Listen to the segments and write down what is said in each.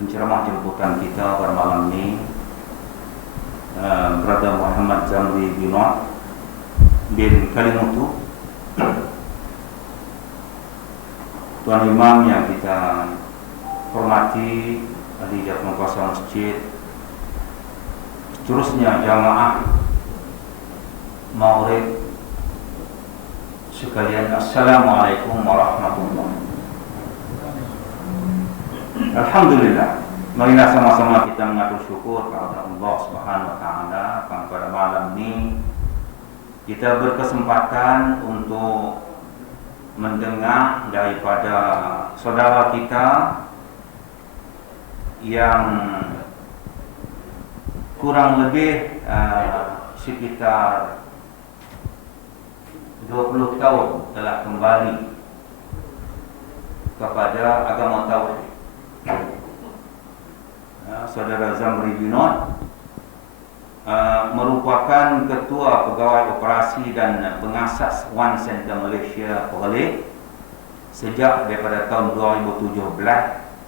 penceramah jemputan kita pada malam ini, Brother Muhammad Zamri bin Kalimutu, Tuan Imam yang kita hormati, ahli jawatan kuasa masjid, seterusnya jamaah Maghrib sekalian, Assalamualaikum warahmatullahi wabarakatuh. Alhamdulillah, marilah sama-sama kita mengatur syukur kepada Allah Subhanahu wa taala pada malam ini kita berkesempatan untuk mendengar daripada saudara kita yang kurang lebih sekitar 20 tahun telah kembali kepada agama tauhid. Saudara Zamri merupakan ketua pegawai operasi dan pengasas One Center Malaysia Perlis sejak daripada tahun 2017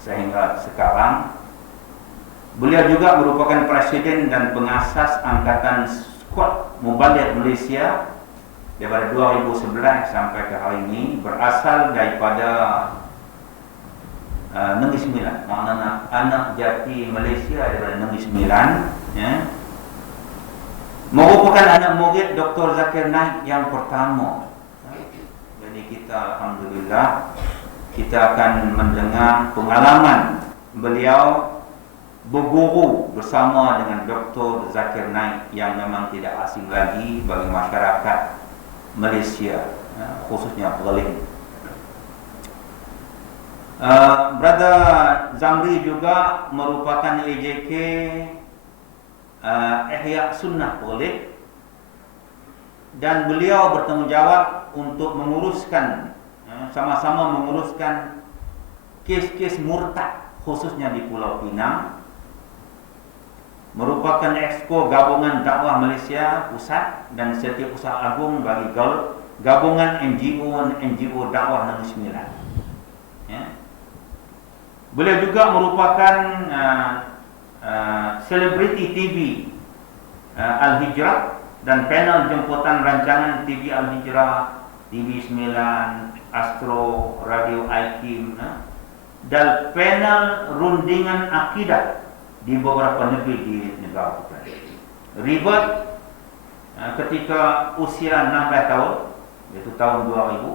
sehingga sekarang. Beliau juga merupakan presiden dan pengasas Angkatan Skuad Mubaligh Malaysia daripada 2011 sampai ke hari ini, berasal daripada Negeri Sembilan, maknanya anak jati Malaysia daripada Negeri Sembilan, ya. Merupakan anak murid Dr. Zakir Naik yang pertama. Jadi kita alhamdulillah kita akan mendengar pengalaman beliau berguru bersama dengan Dr. Zakir Naik yang memang tidak asing lagi bagi masyarakat Malaysia, khususnya Perlis. Brother Zamri juga merupakan AJK Ihya Sunnah Perlis, dan beliau bertanggungjawab untuk menguruskan, sama-sama menguruskan kes-kes murtad khususnya di Pulau Pinang. Merupakan Exco Gabungan Dakwah Malaysia Pusat dan Setiausaha Agung bagi Gabungan NGO Dakwah Negeri Sembilan. Ya. Beliau juga merupakan selebriti TV Al-Hijrah dan panel jemputan rancangan TV Al-Hijrah, TV 9, Astro, Radio IKIM, dan panel rundingan akidah di beberapa negeri di negara kita. Ribet ketika usia 16 tahun, yaitu tahun 2000,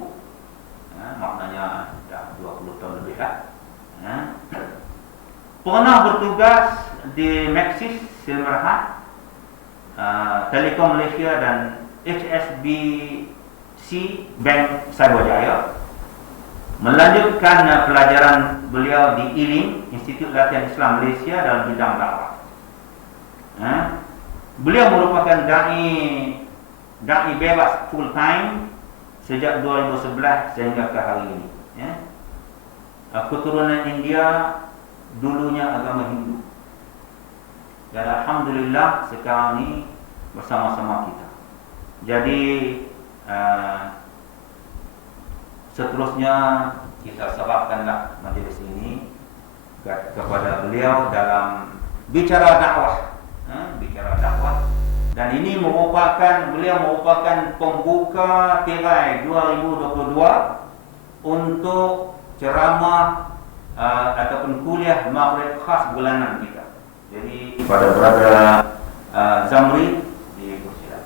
maknanya dah 20 tahun lebih lah. Pernah bertugas di Maxis Silverhat, Telekom Malaysia dan HSBC Bank Cyberjaya. Melanjutkan pelajaran beliau di ILIM, Institut Latihan Islam Malaysia, dalam bidang dakwah. Beliau merupakan dai bebas full time sejak 2011 sehingga ke hari ini. Keturunan India, dulunya agama Hindu, dan alhamdulillah sekarang ini bersama-sama kita. Jadi seterusnya kita serahkanlah majlis ini kepada beliau dalam bicara dakwah, dan ini beliau merupakan pembuka tirai 2022 untuk ceramah ataupun kuliah Maghrib khas bulanan kita. Jadi pada Brother Zamri dipersilakan.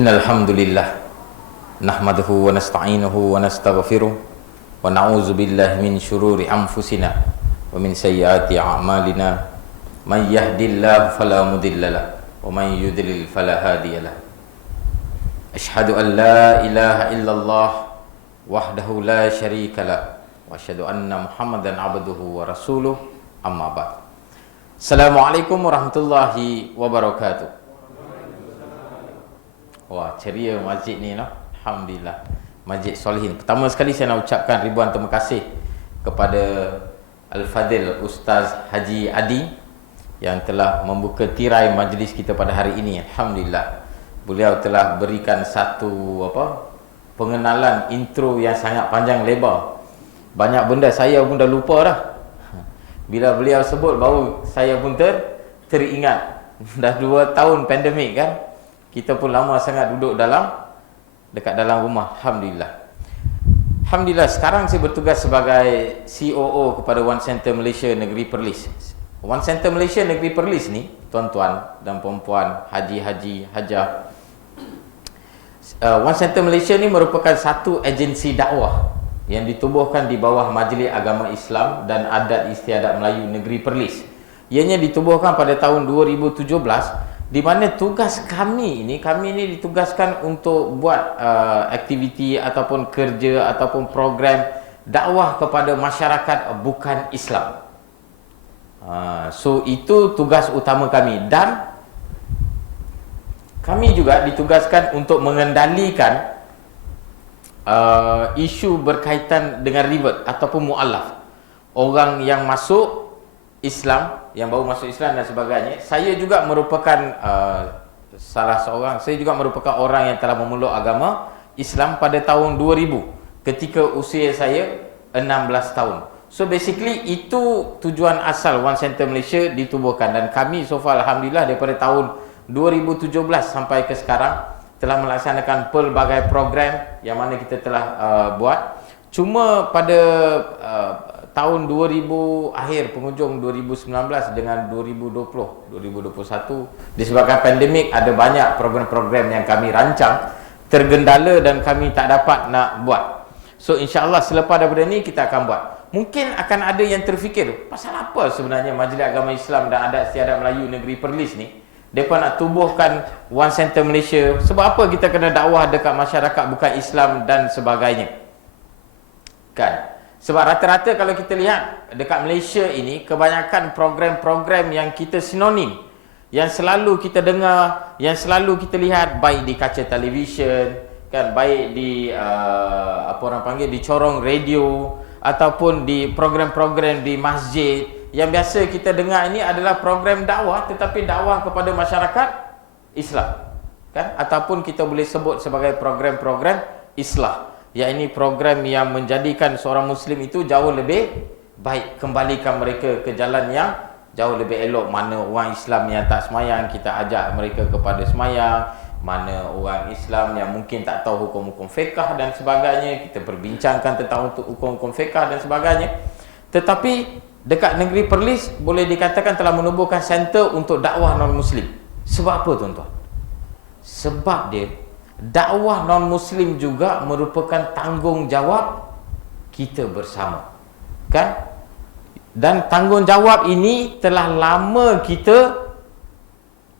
Innal hamdalillah nahmaduhu wa nasta'inuhu wa nastaghfiruh wa na'udzu billahi min shururi anfusina wa min sayyiati a'malina may yahdihillahu fala mudhillalah wa may yudlil fala hadiyalah. Asyhadu an la ilaha illallah wahdahu la syarikalah wa asyhadu anna Muhammadan abduhu wa rasuluh, amma ba'd. Assalamualaikum warahmatullahi wabarakatuh. Wah, ceria masjid ni, no? Alhamdulillah. Masjid Solihin. Pertama sekali saya nak ucapkan ribuan terima kasih kepada Al-Fadil Ustaz Haji Adi yang telah membuka tirai majlis kita pada hari ini. Alhamdulillah. Beliau telah berikan satu pengenalan intro yang sangat panjang lebar. Banyak benda saya pun dah lupa dah. Bila beliau sebut baru saya pun teringat. Dah 2 tahun pandemik kan. Kita pun lama sangat duduk dekat dalam rumah. Alhamdulillah. Alhamdulillah, sekarang saya bertugas sebagai COO kepada One Center Malaysia Negeri Perlis. One Center Malaysia Negeri Perlis ni, tuan-tuan dan puan-puan, haji-haji, hajah, One Center Malaysia ni merupakan satu agensi dakwah yang ditubuhkan di bawah Majlis Agama Islam dan Adat Istiadat Melayu Negeri Perlis. Ianya ditubuhkan pada tahun 2017, di mana tugas kami ini ditugaskan untuk buat aktiviti ataupun kerja ataupun program dakwah kepada masyarakat bukan Islam. So itu tugas utama kami, dan kami juga ditugaskan untuk mengendalikan isu berkaitan dengan ribet ataupun mu'alaf, orang yang masuk Islam, yang baru masuk Islam dan sebagainya. Saya juga merupakan saya juga merupakan orang yang telah memeluk agama Islam pada tahun 2000 ketika usia saya 16 tahun. So basically itu tujuan asal One Center Malaysia ditubuhkan, dan kami so far alhamdulillah daripada tahun 2017 sampai ke sekarang telah melaksanakan pelbagai program yang mana kita telah buat. Cuma pada tahun 2000 akhir penghujung 2019 dengan 2020 2021 disebabkan pandemik, ada banyak program-program yang kami rancang tergendala dan kami tak dapat nak buat. So insya-Allah selepas daripada ni kita akan buat. Mungkin akan ada yang terfikir, pasal apa sebenarnya Majlis Agama Islam dan Adat Istiadat Melayu Negeri Perlis ni depa nak tubuhkan One Center Malaysia? Sebab apa kita kena dakwah dekat masyarakat bukan Islam dan sebagainya? Kan? Sebab rata-rata kalau kita lihat dekat Malaysia ini, kebanyakan program-program yang kita sinonim, yang selalu kita dengar, yang selalu kita lihat, baik di kaca televisyen, kan, baik di di corong radio ataupun di program-program di masjid, yang biasa kita dengar ini adalah program dakwah, tetapi dakwah kepada masyarakat Islam, kan, ataupun kita boleh sebut sebagai program-program islah. Ya, ini program yang menjadikan seorang Muslim itu jauh lebih baik, kembalikan mereka ke jalan yang jauh lebih elok. Mana orang Islam yang tak semayang, kita ajak mereka kepada semayang. Mana orang Islam yang mungkin tak tahu hukum-hukum fiqh dan sebagainya, kita perbincangkan tentang hukum-hukum fiqh dan sebagainya. Tetapi dekat negeri Perlis boleh dikatakan telah menubuhkan center untuk dakwah non-Muslim. Sebab apa, tuan-tuan? Sebab dia dakwah non-Muslim juga merupakan tanggungjawab kita bersama, kan? Dan tanggungjawab ini telah lama kita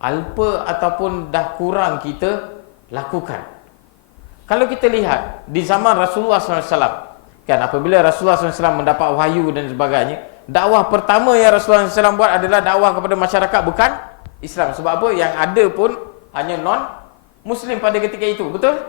alpa ataupun dah kurang kita lakukan. Kalau kita lihat di zaman Rasulullah SAW, kan, apabila Rasulullah SAW mendapat wahyu dan sebagainya, dakwah pertama yang Rasulullah SAW buat adalah dakwah kepada masyarakat bukan Islam. Sebab apa? Yang ada pun hanya non-Muslim pada ketika itu. Betul?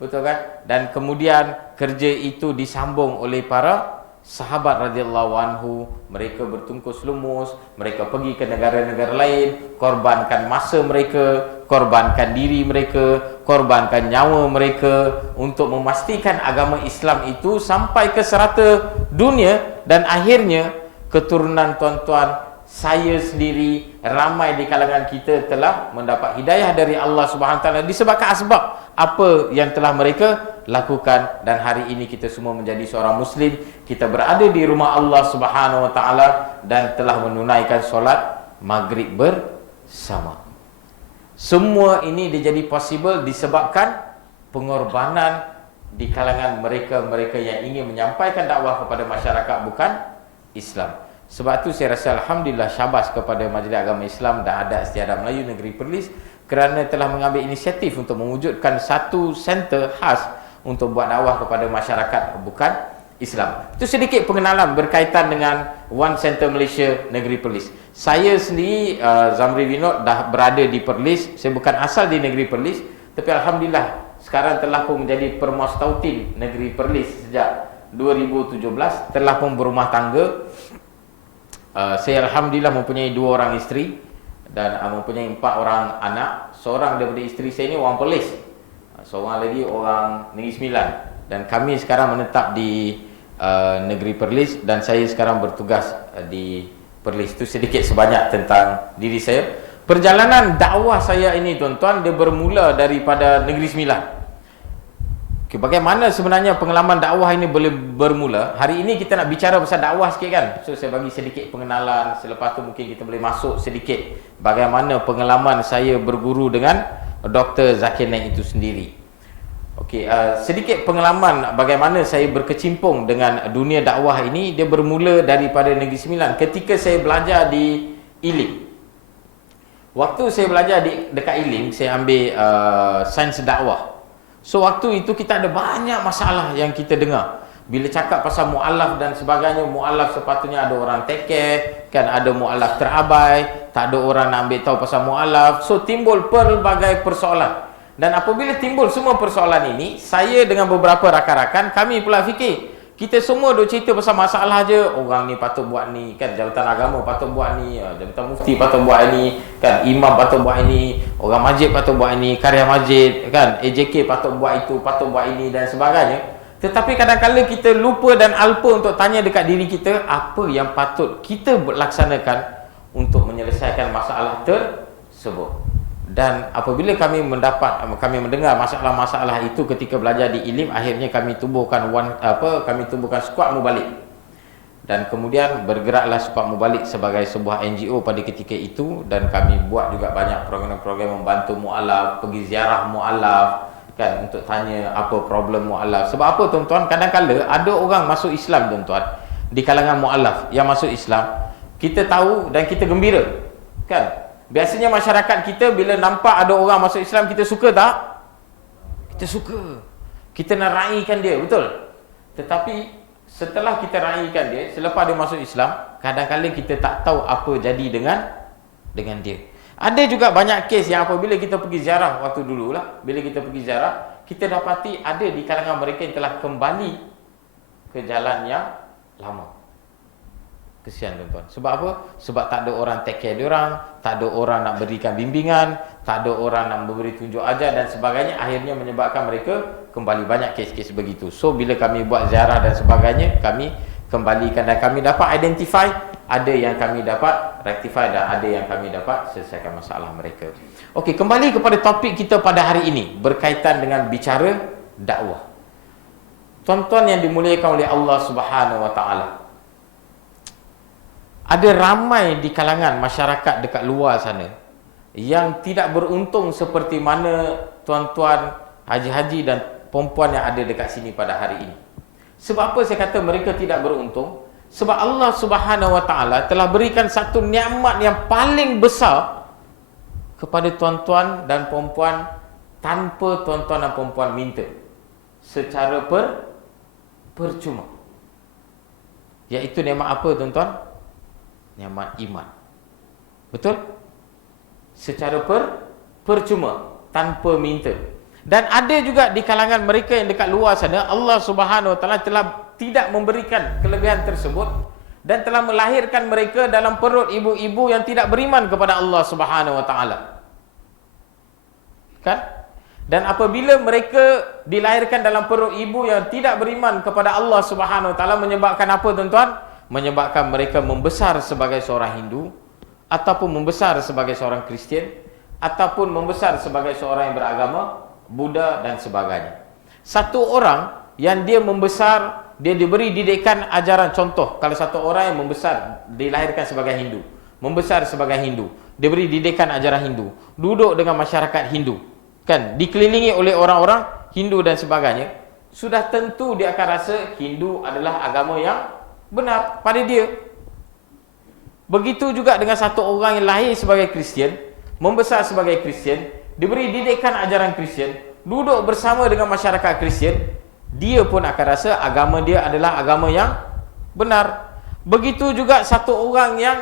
Betul kan? Dan kemudian kerja itu disambung oleh para sahabat radhiyallahu anhu. Mereka bertungkus lumus, mereka pergi ke negara-negara lain, korbankan masa mereka, korbankan diri mereka, korbankan nyawa mereka untuk memastikan agama Islam itu sampai ke serata dunia. Dan akhirnya keturunan tuan-tuan, saya sendiri, ramai di kalangan kita telah mendapat hidayah dari Allah Subhanahu Wa Taala disebabkan asbab apa yang telah mereka lakukan. Dan hari ini kita semua menjadi seorang Muslim, kita berada di rumah Allah Subhanahu Wa Taala dan telah menunaikan solat maghrib bersama. Semua ini dia jadi possible disebabkan pengorbanan di kalangan mereka-mereka yang ingin menyampaikan dakwah kepada masyarakat bukan Islam. Sebab tu saya rasa alhamdulillah syabas kepada Majlis Agama Islam dan Adat Istiadat Melayu Negeri Perlis kerana telah mengambil inisiatif untuk mewujudkan satu center khas untuk buat dakwah kepada masyarakat bukan Islam. Itu sedikit pengenalan berkaitan dengan One Center Malaysia Negeri Perlis. Saya sendiri Zamri Vinod dah berada di Perlis. Saya bukan asal di Negeri Perlis, tapi alhamdulillah sekarang telah pun menjadi Permustautin Negeri Perlis sejak 2017, telah pun berumah tangga. Saya alhamdulillah mempunyai 2 orang isteri dan mempunyai 4 orang anak. Seorang daripada isteri saya ni orang Perlis, seorang lagi orang Negeri Sembilan, dan kami sekarang menetap di Negeri Perlis dan saya sekarang bertugas di Perlis. Itu sedikit sebanyak tentang diri saya. Perjalanan dakwah saya ini tuan-tuan, dia bermula daripada Negeri Sembilan. Okay, bagaimana sebenarnya pengalaman dakwah ini boleh bermula? Hari ini kita nak bicara pasal dakwah sikit kan. So saya bagi sedikit pengenalan. Selepas tu mungkin kita boleh masuk sedikit bagaimana pengalaman saya berguru dengan Dr. Zakir Naik itu sendiri. Okey, sedikit pengalaman bagaimana saya berkecimpung dengan dunia dakwah ini. Dia bermula daripada Negeri Sembilan ketika saya belajar di Ilim. Waktu saya belajar dekat Ilim, saya ambil sains dakwah. So waktu itu kita ada banyak masalah yang kita dengar. Bila cakap pasal mu'alaf dan sebagainya, mu'alaf sepatutnya ada orang take care, kan, ada mu'alaf terabai, tak ada orang nak ambil tahu pasal mu'alaf. So timbul pelbagai persoalan. Dan apabila timbul semua persoalan ini, saya dengan beberapa rakan-rakan, kami pula fikir, kita semua duk cerita pasal masalah je. Orang ni patut buat ni, kan, Jabatan Agama patut buat ni, Jabatan Mufti patut buat ni, kan, Imam patut buat ini, orang masjid patut buat ini, karya masjid, kan, AJK patut buat itu, patut buat ini dan sebagainya. Tetapi kadang-kadang kita lupa dan alpa untuk tanya dekat diri kita, apa yang patut kita laksanakan untuk menyelesaikan masalah tersebut. Dan apabila kami mendengar masalah-masalah itu ketika belajar di Ilim, akhirnya kami tumbuhkan Skuad Mubalik. Dan kemudian bergeraklah Skuad Mubalik sebagai sebuah NGO pada ketika itu, dan kami buat juga banyak program-program membantu mu'alaf, pergi ziarah mu'alaf, kan, untuk tanya apa problem mu'alaf. Sebab apa tuan-tuan, kadang-kadang ada orang masuk Islam tuan-tuan, di kalangan mu'alaf yang masuk Islam, kita tahu dan kita gembira, kan. Biasanya masyarakat kita bila nampak ada orang masuk Islam, kita suka tak? Kita suka. Kita nak raikan dia, betul? Tetapi setelah kita raikan dia, selepas dia masuk Islam, kadang-kadang kita tak tahu apa jadi dengan dia. Ada juga banyak kes yang apabila kita pergi ziarah waktu dululah, bila kita pergi ziarah, kita dapati ada di kalangan mereka yang telah kembali ke jalan yang lama. Kesian tuan-tuan. Sebab apa? Sebab tak ada orang take care diorang, tak ada orang nak berikan bimbingan, tak ada orang nak memberi tunjuk ajar dan sebagainya, akhirnya menyebabkan mereka kembali. Banyak kes-kes begitu. So bila kami buat ziarah dan sebagainya, kami kembalikan dan kami dapat identify, ada yang kami dapat rectify dan ada yang kami dapat selesaikan masalah mereka. Okey, kembali kepada topik kita pada hari ini berkaitan dengan bicara dakwah. Tuan-tuan yang dimuliakan oleh Allah Subhanahu Wa Taala, ada ramai di kalangan masyarakat dekat luar sana yang tidak beruntung seperti mana tuan-tuan haji-haji dan perempuan yang ada dekat sini pada hari ini. Sebab apa saya kata mereka tidak beruntung? Sebab Allah Subhanahu Wa Taala telah berikan satu nikmat yang paling besar kepada tuan-tuan dan perempuan tanpa tuan-tuan dan perempuan minta, secara percuma. Iaitu nikmat apa tuan-tuan? Nikmat iman. Betul? Secara percuma, tanpa minta. Dan ada juga di kalangan mereka yang dekat luar sana, Allah Subhanahu Wa Taala telah tidak memberikan kelebihan tersebut dan telah melahirkan mereka dalam perut ibu-ibu yang tidak beriman kepada Allah Subhanahu Wa Taala. Kan? Dan apabila mereka dilahirkan dalam perut ibu yang tidak beriman kepada Allah Subhanahu Wa Taala, menyebabkan apa tuan-tuan? Menyebabkan mereka membesar sebagai seorang Hindu, ataupun membesar sebagai seorang Kristian, ataupun membesar sebagai seorang yang beragama Buddha dan sebagainya. Satu orang yang dia membesar, dia diberi didikan ajaran. Contoh, kalau satu orang yang membesar, dilahirkan sebagai Hindu, membesar sebagai Hindu, diberi didikan ajaran Hindu, duduk dengan masyarakat Hindu, kan, dikelilingi oleh orang-orang Hindu dan sebagainya, sudah tentu dia akan rasa Hindu adalah agama yang benar pada dia. Begitu juga dengan satu orang yang lahir sebagai Kristian, membesar sebagai Kristian, diberi didikan ajaran Kristian, duduk bersama dengan masyarakat Kristian, dia pun akan rasa agama dia adalah agama yang benar. Begitu juga satu orang yang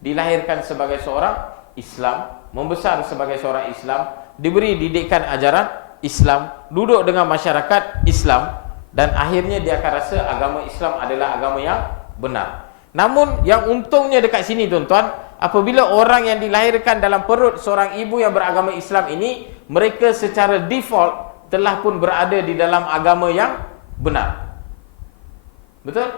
dilahirkan sebagai seorang Islam, membesar sebagai seorang Islam, diberi didikan ajaran Islam, duduk dengan masyarakat Islam, dan akhirnya dia akan rasa agama Islam adalah agama yang benar. Namun yang untungnya dekat sini tuan-tuan, apabila orang yang dilahirkan dalam perut seorang ibu yang beragama Islam ini, mereka secara default telah pun berada di dalam agama yang benar. Betul?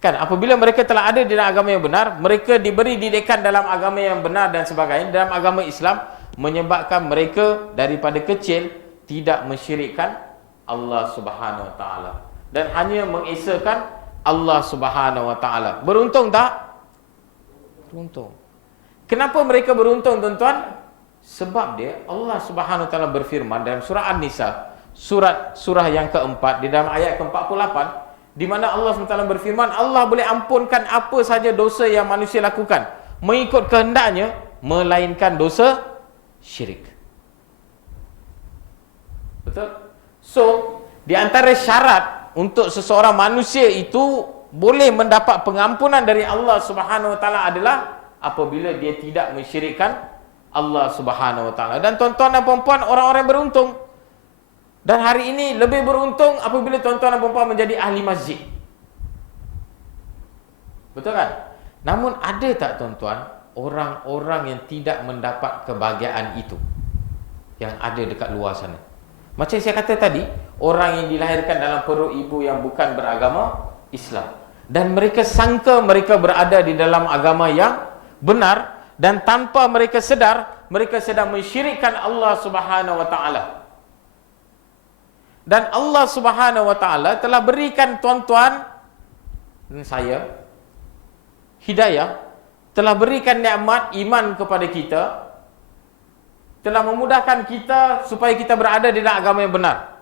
Kan, apabila mereka telah ada di dalam agama yang benar, mereka diberi didikan dalam agama yang benar dan sebagainya, dalam agama Islam, menyebabkan mereka daripada kecil tidak mensyirikkan Allah Subhanahu Wa Taala dan hanya mengesakan Allah Subhanahu Wa Taala. Beruntung tak? Beruntung. Kenapa mereka beruntung, tuan-tuan? Sebab dia, Allah Subhanahu Wa Taala berfirman dalam surah An-Nisa, surah yang keempat, di dalam ayat ke-48, di mana Allah SWT berfirman, Allah boleh ampunkan apa saja dosa yang manusia lakukan mengikut kehendaknya, melainkan dosa syirik. Betul? So, di antara syarat untuk seseorang manusia itu boleh mendapat pengampunan dari Allah Subhanahu Wa Taala adalah apabila dia tidak mensyirikkan Allah Subhanahu Wa Taala. Dan tuan-tuan dan puan-puan, orang-orang beruntung. Dan hari ini lebih beruntung apabila tuan-tuan dan puan-puan menjadi ahli masjid. Betul kan? Namun ada tak tuan-tuan orang-orang yang tidak mendapat kebahagiaan itu yang ada dekat luar sana? Macam saya kata tadi, orang yang dilahirkan dalam perut ibu yang bukan beragama Islam, dan mereka sangka mereka berada di dalam agama yang benar, dan tanpa mereka sedar, mereka sedang mensyirikkan Allah Subhanahu Wa Taala. Dan Allah Subhanahu Wa Taala telah berikan tuan-tuan dan saya hidayah, telah berikan nikmat iman kepada kita, telah memudahkan kita supaya kita berada di dalam agama yang benar.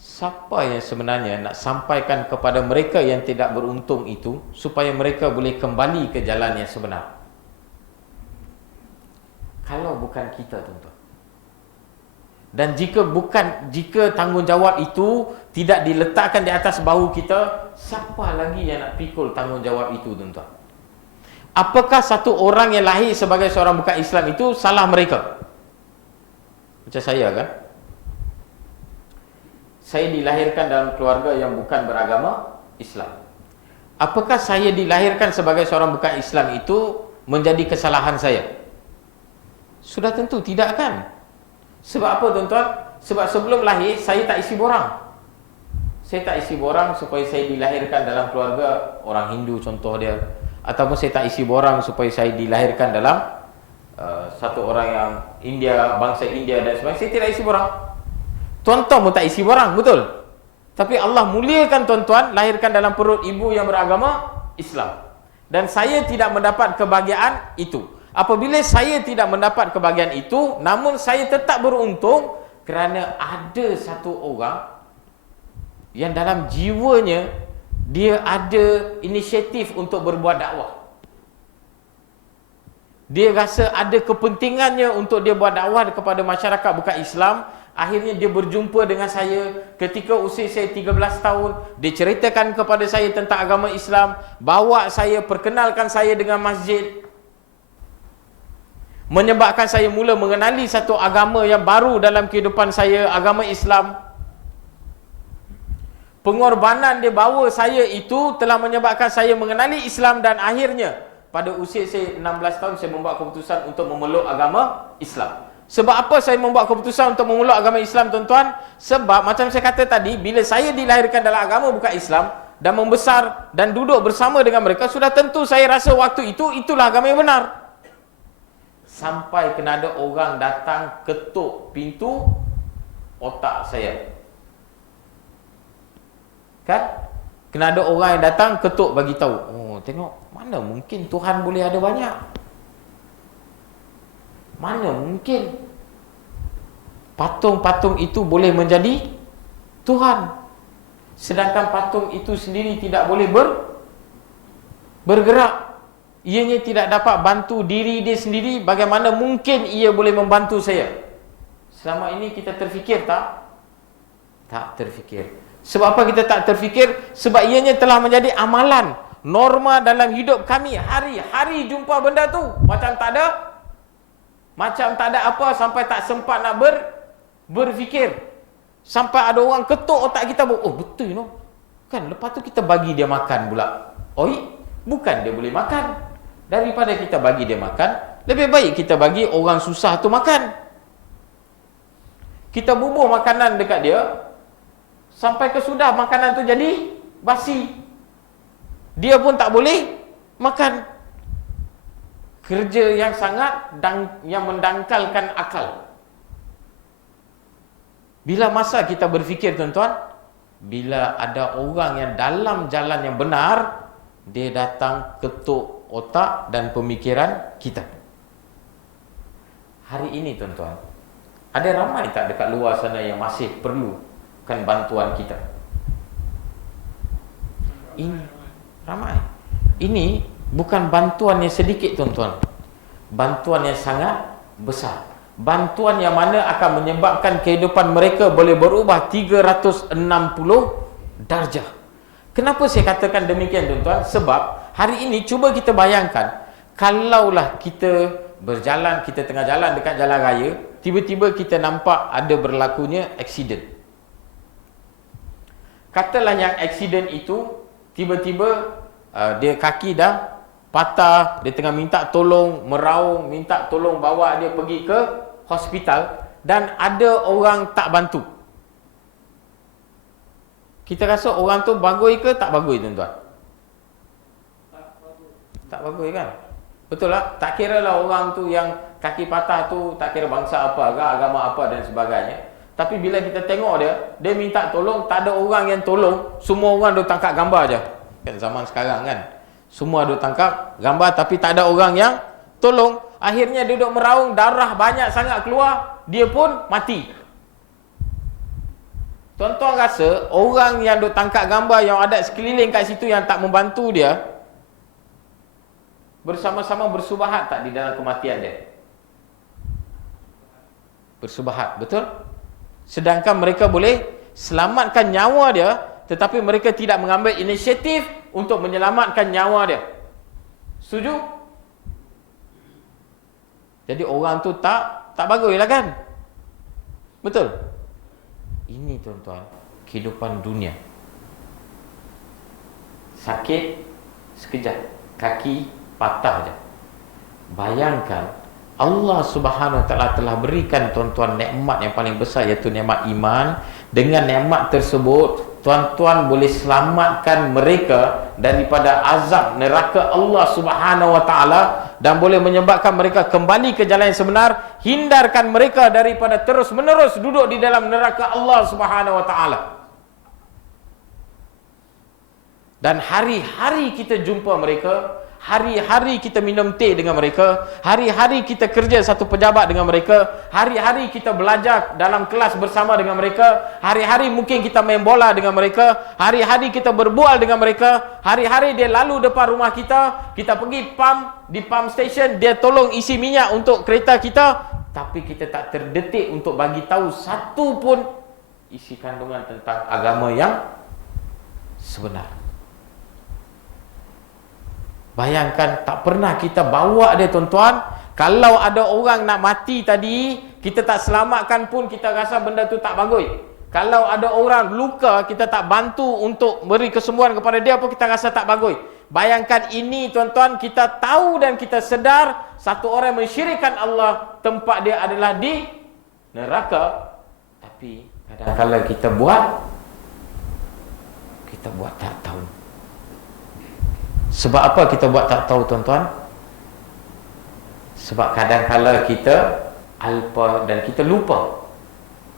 Siapa yang sebenarnya nak sampaikan kepada mereka yang tidak beruntung itu supaya mereka boleh kembali ke jalan yang sebenar? Kalau bukan kita, tuan-tuan. Dan jika tanggungjawab itu tidak diletakkan di atas bahu kita, siapa lagi yang nak pikul tanggungjawab itu, tuan-tuan? Apakah satu orang yang lahir sebagai seorang bukan Islam itu salah mereka? Macam saya kan? Saya dilahirkan dalam keluarga yang bukan beragama Islam. Apakah saya dilahirkan sebagai seorang bukan Islam itu menjadi kesalahan saya? Sudah tentu tidak kan? Sebab apa, tuan-tuan? Sebab sebelum lahir saya tak isi borang. Saya tak isi borang supaya saya dilahirkan dalam keluarga orang Hindu contoh dia, ataupun saya tak isi borang supaya saya dilahirkan dalam satu orang yang India, bangsa India dan sebagainya. Saya tidak isi borang. Tuan-tuan pun tak isi borang, betul? Tapi Allah muliakan tuan-tuan lahirkan dalam perut ibu yang beragama Islam. Dan saya tidak mendapat kebahagiaan itu. Apabila saya tidak mendapat kebahagiaan itu, namun saya tetap beruntung kerana ada satu orang yang dalam jiwanya dia ada inisiatif untuk berbuat dakwah. Dia rasa ada kepentingannya untuk dia buat dakwah kepada masyarakat bukan Islam. Akhirnya dia berjumpa dengan saya ketika usia saya 13 tahun. Dia ceritakan kepada saya tentang agama Islam, bawa saya, perkenalkan saya dengan masjid, menyebabkan saya mula mengenali satu agama yang baru dalam kehidupan saya, agama Islam. Pengorbanan dia bawa saya itu telah menyebabkan saya mengenali Islam, dan akhirnya pada usia saya 16 tahun saya membuat keputusan untuk memeluk agama Islam. Sebab apa saya membuat keputusan untuk memeluk agama Islam, tuan-tuan? Sebab macam saya kata tadi, bila saya dilahirkan dalam agama bukan Islam dan membesar dan duduk bersama dengan mereka, sudah tentu saya rasa waktu itu itulah agama yang benar. Sampai kena ada orang datang ketuk pintu otak saya. Kan? Kena ada orang yang datang ketuk bagi tahu. Oh, tengok, mana mungkin Tuhan boleh ada banyak. Mana mungkin patung-patung itu boleh menjadi Tuhan, sedangkan patung itu sendiri tidak boleh bergerak. Ianya tidak dapat bantu diri dia sendiri. Bagaimana mungkin ia boleh membantu saya? Selama ini kita terfikir tak? Tak terfikir. Sebab apa kita tak terfikir? Sebab ianya telah menjadi amalan, norma dalam hidup kami. Hari-hari jumpa benda tu. Macam tak ada apa, sampai tak sempat nak berfikir. Sampai ada orang ketuk otak kita, oh betul kan, lepas tu kita bagi dia makan pula. Bukan dia boleh makan. Daripada kita bagi dia makan, lebih baik kita bagi orang susah tu makan. Kita bubuh makanan dekat dia, sampai kesudah makanan tu jadi basi. Dia pun tak boleh makan. Kerja yang sangat yang mendangkalkan akal. Bila masa kita berfikir, tuan-tuan, bila ada orang yang dalam jalan yang benar, dia datang ketuk otak dan pemikiran kita. Hari ini, tuan-tuan, ada ramai tak dekat luar sana yang masih perlukan bantuan kita? Ini ramai. Ini bukan bantuan yang sedikit, tuan-tuan. Bantuan yang sangat besar. Bantuan yang mana akan menyebabkan kehidupan mereka boleh berubah 360 darjah. Kenapa saya katakan demikian, tuan-tuan? Sebab hari ini cuba kita bayangkan, kalaulah kita berjalan, kita tengah jalan dekat jalan raya, tiba-tiba kita nampak ada berlakunya aksiden. Katalah yang aksiden itu tiba-tiba dia kaki dah patah, dia tengah minta tolong, meraung, minta tolong bawa dia pergi ke hospital, dan ada orang tak bantu. Kita rasa orang tu bagui ke tak bagui, tuan-tuan? Tak bagui kan? Betul lah. Tak kira lah orang tu yang kaki patah tu, tak kira bangsa apa, agama apa dan sebagainya. Tapi bila kita tengok dia minta tolong, tak ada orang yang tolong, semua orang duk tangkap gambar je. Kan zaman sekarang kan, semua duk tangkap gambar tapi tak ada orang yang tolong. Akhirnya dia duk meraung, darah banyak sangat keluar, dia pun mati. Tuan-tuan rasa orang yang duk tangkap gambar yang ada sekeliling kat situ yang tak membantu dia, bersama-sama bersubahat tak di dalam kematian dia? Bersubahat, betul? Sedangkan mereka boleh selamatkan nyawa dia, tetapi mereka tidak mengambil inisiatif untuk menyelamatkan nyawa dia. Setuju? Jadi orang tu tak bagus lah kan? Betul? Ini, tuan-tuan, kehidupan dunia. Sakit sekejap, kaki patah je. Bayangkan Allah Subhanahu Wa Taala telah berikan, tuan-tuan, nikmat yang paling besar, iaitu nikmat iman. Dengan nikmat tersebut, tuan-tuan boleh selamatkan mereka daripada azab neraka Allah Subhanahu Wa Taala, dan boleh menyebabkan mereka kembali ke jalan yang sebenar. Hindarkan mereka daripada terus-menerus duduk di dalam neraka Allah Subhanahu Wa Taala. Dan hari-hari kita jumpa mereka, hari-hari kita minum teh dengan mereka, hari-hari kita kerja satu pejabat dengan mereka, hari-hari kita belajar dalam kelas bersama dengan mereka, hari-hari mungkin kita main bola dengan mereka, hari-hari kita berbual dengan mereka, hari-hari dia lalu depan rumah kita, kita pergi di pump station, dia tolong isi minyak untuk kereta kita, tapi kita tak terdetik untuk bagi tahu satu pun isi kandungan tentang agama yang sebenar. Bayangkan, tak pernah kita bawa dia, tuan-tuan. Kalau ada orang nak mati tadi, kita tak selamatkan pun, kita rasa benda tu tak bagus. Kalau ada orang luka, kita tak bantu untuk beri kesembuhan kepada dia pun, kita rasa tak bagus. Bayangkan ini, tuan-tuan, kita tahu dan kita sedar satu orang mensyirikkan Allah, tempat dia adalah di neraka. Tapi kadang-kadang kita buat tak tahu. Sebab apa kita buat tak tahu, tuan-tuan? Sebab kadang-kadang kita alpa dan kita lupa.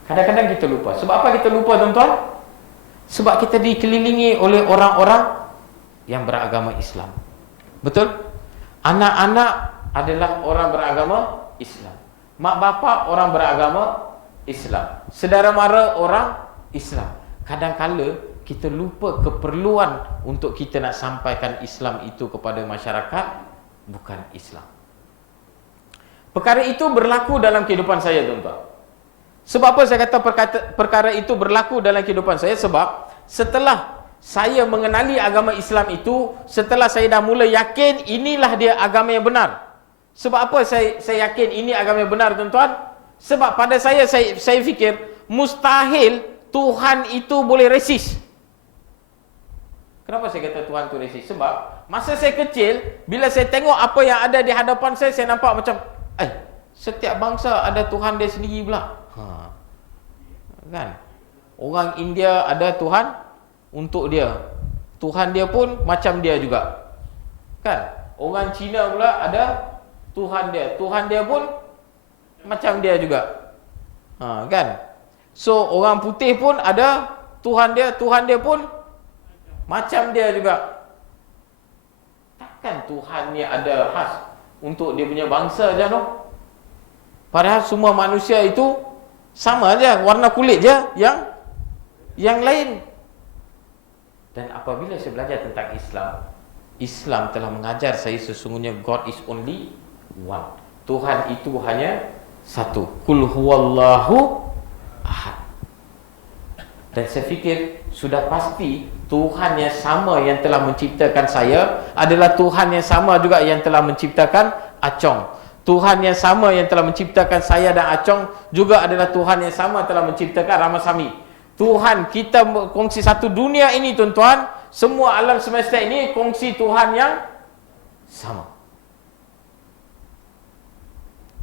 Kadang-kadang kita lupa. Sebab apa kita lupa, tuan-tuan? Sebab kita dikelilingi oleh orang-orang yang beragama Islam. Betul? Anak-anak adalah orang beragama Islam. mak bapak orang beragama Islam, saudara mara orang Islam. Kadang-kala kita lupa keperluan untuk kita nak sampaikan Islam itu kepada masyarakat bukan Islam. Perkara itu berlaku dalam kehidupan saya, tuan-tuan. Sebab apa saya kata perkara itu berlaku dalam kehidupan saya? Sebab setelah saya mengenali agama Islam itu, setelah saya dah mula yakin inilah dia agama yang benar. Sebab apa saya yakin ini agama yang benar, tuan-tuan? Sebab pada saya fikir mustahil Tuhan itu boleh resis. Kenapa saya kata Tuhan itu resis? Sebab masa saya kecil, bila saya tengok apa yang ada di hadapan saya nampak macam setiap bangsa ada Tuhan dia sendiri pula. Kan? Orang India ada Tuhan untuk dia. Tuhan dia pun macam dia juga. Kan? Orang Cina pula ada Tuhan dia. Tuhan dia pun macam dia juga. Kan? So orang putih pun ada Tuhan dia pun macam dia juga. Takkan Tuhan ni ada khas untuk dia punya bangsa je no? Padahal semua manusia itu sama aja, warna kulit je yang lain. Dan apabila saya belajar tentang Islam telah mengajar saya sesungguhnya God is only one. Tuhan itu hanya satu. Qul huwallahu ahad. Dan saya fikir sudah pasti Tuhan yang sama yang telah menciptakan saya adalah Tuhan yang sama juga yang telah menciptakan Acong. Tuhan yang sama yang telah menciptakan saya dan Acong juga adalah Tuhan yang sama telah menciptakan Ramasamy. Tuhan kita kongsi satu dunia ini, tuan-tuan. Semua alam semesta ini kongsi Tuhan yang sama.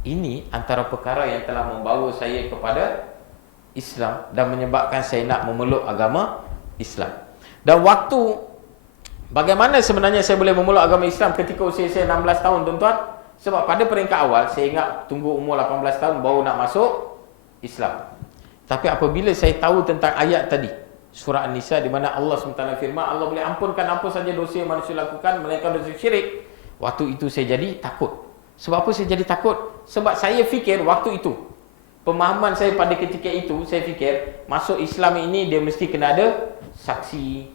Ini antara perkara yang telah membawa saya kepada Islam dan menyebabkan saya nak memeluk agama Islam. Dan waktu bagaimana sebenarnya saya boleh memeluk agama Islam ketika usia saya 16 tahun, tuan-tuan? Sebab pada peringkat awal saya ingat tunggu umur 18 tahun baru nak masuk Islam. Tapi apabila saya tahu tentang ayat tadi, surah An-Nisa di mana Allah SWT firman Allah boleh ampunkan apa saja dosa yang manusia lakukan melainkan dosa syirik. Waktu itu saya jadi takut. Sebab apa saya jadi takut? Sebab saya fikir waktu itu, pemahaman saya pada ketika itu, saya fikir masuk Islam ini dia mesti kena ada saksi,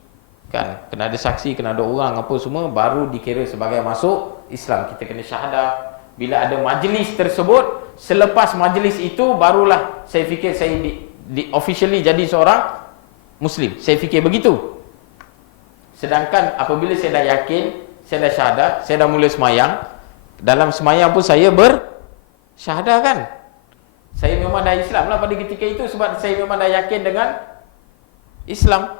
kan? Kena ada saksi, kena ada orang apa semua baru dikira sebagai masuk Islam. Kita kena syahadah. Bila ada majlis tersebut, selepas majlis itu barulah saya fikir saya officially jadi seorang Muslim. Saya fikir begitu. Sedangkan apabila saya dah yakin, saya dah syahadah, saya dah mula semayang, dalam semayang pun saya bersyahadah, kan? Saya memang dah Islam lah pada ketika itu sebab saya memang dah yakin dengan Islam.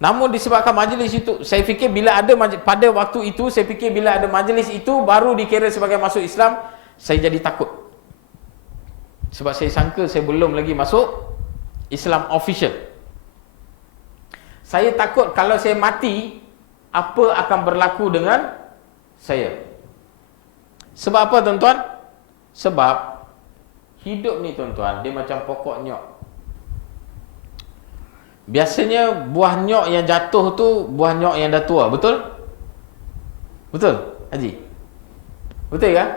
Namun disebabkan majlis itu, saya fikir bila ada pada waktu itu, saya fikir bila ada majlis itu baru dikira sebagai masuk Islam. Saya jadi takut. Sebab saya sangka saya belum lagi masuk Islam official. Saya takut kalau saya mati, apa akan berlaku dengan saya. Sebab apa, tuan-tuan? Sebab hidup ni, tuan-tuan, dia macam pokok nyok. Biasanya buah nyok yang jatuh tu buah nyok yang dah tua, betul? Betul, Haji? Betul kan?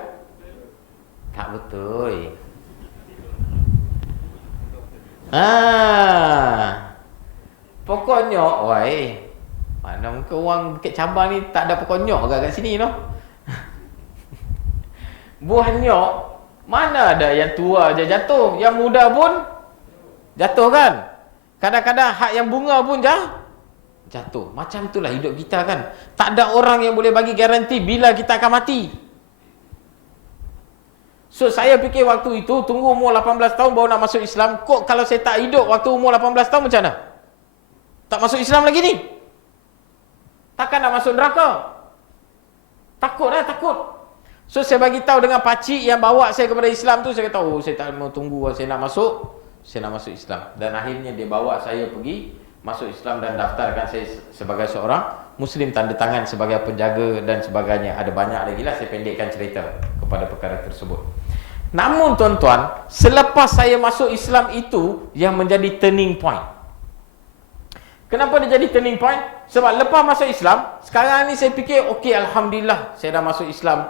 Tak betul. Pokok nyok, wai. Mana muka orang Bukit Cabang ni tak ada pokok nyok kat sini, no? Buah nyok mana ada yang tua je jatuh, yang muda pun jatuh, kan? Kadang-kadang hak yang bunga pun jatuh. Macam itulah hidup kita, kan? Tak ada orang yang boleh bagi garanti bila kita akan mati. So saya fikir waktu itu tunggu umur 18 tahun baru nak masuk Islam. Kok kalau saya tak hidup waktu umur 18 tahun macam mana? Tak masuk Islam lagi ni? Takkan nak masuk neraka? Takut. So saya bagi tahu dengan pakcik yang bawa saya kepada Islam tu, saya kata, saya tak mau tunggu, saya nak masuk Islam. Dan akhirnya dia bawa saya pergi masuk Islam dan daftarkan saya sebagai seorang Muslim, tanda tangan sebagai penjaga dan sebagainya. Ada banyak lagi lah, saya pendekkan cerita kepada perkara tersebut. Namun tuan-tuan, selepas saya masuk Islam itu yang menjadi turning point. Kenapa dia jadi turning point? Sebab lepas masuk Islam, sekarang ni saya fikir, okey, Alhamdulillah, saya dah masuk Islam.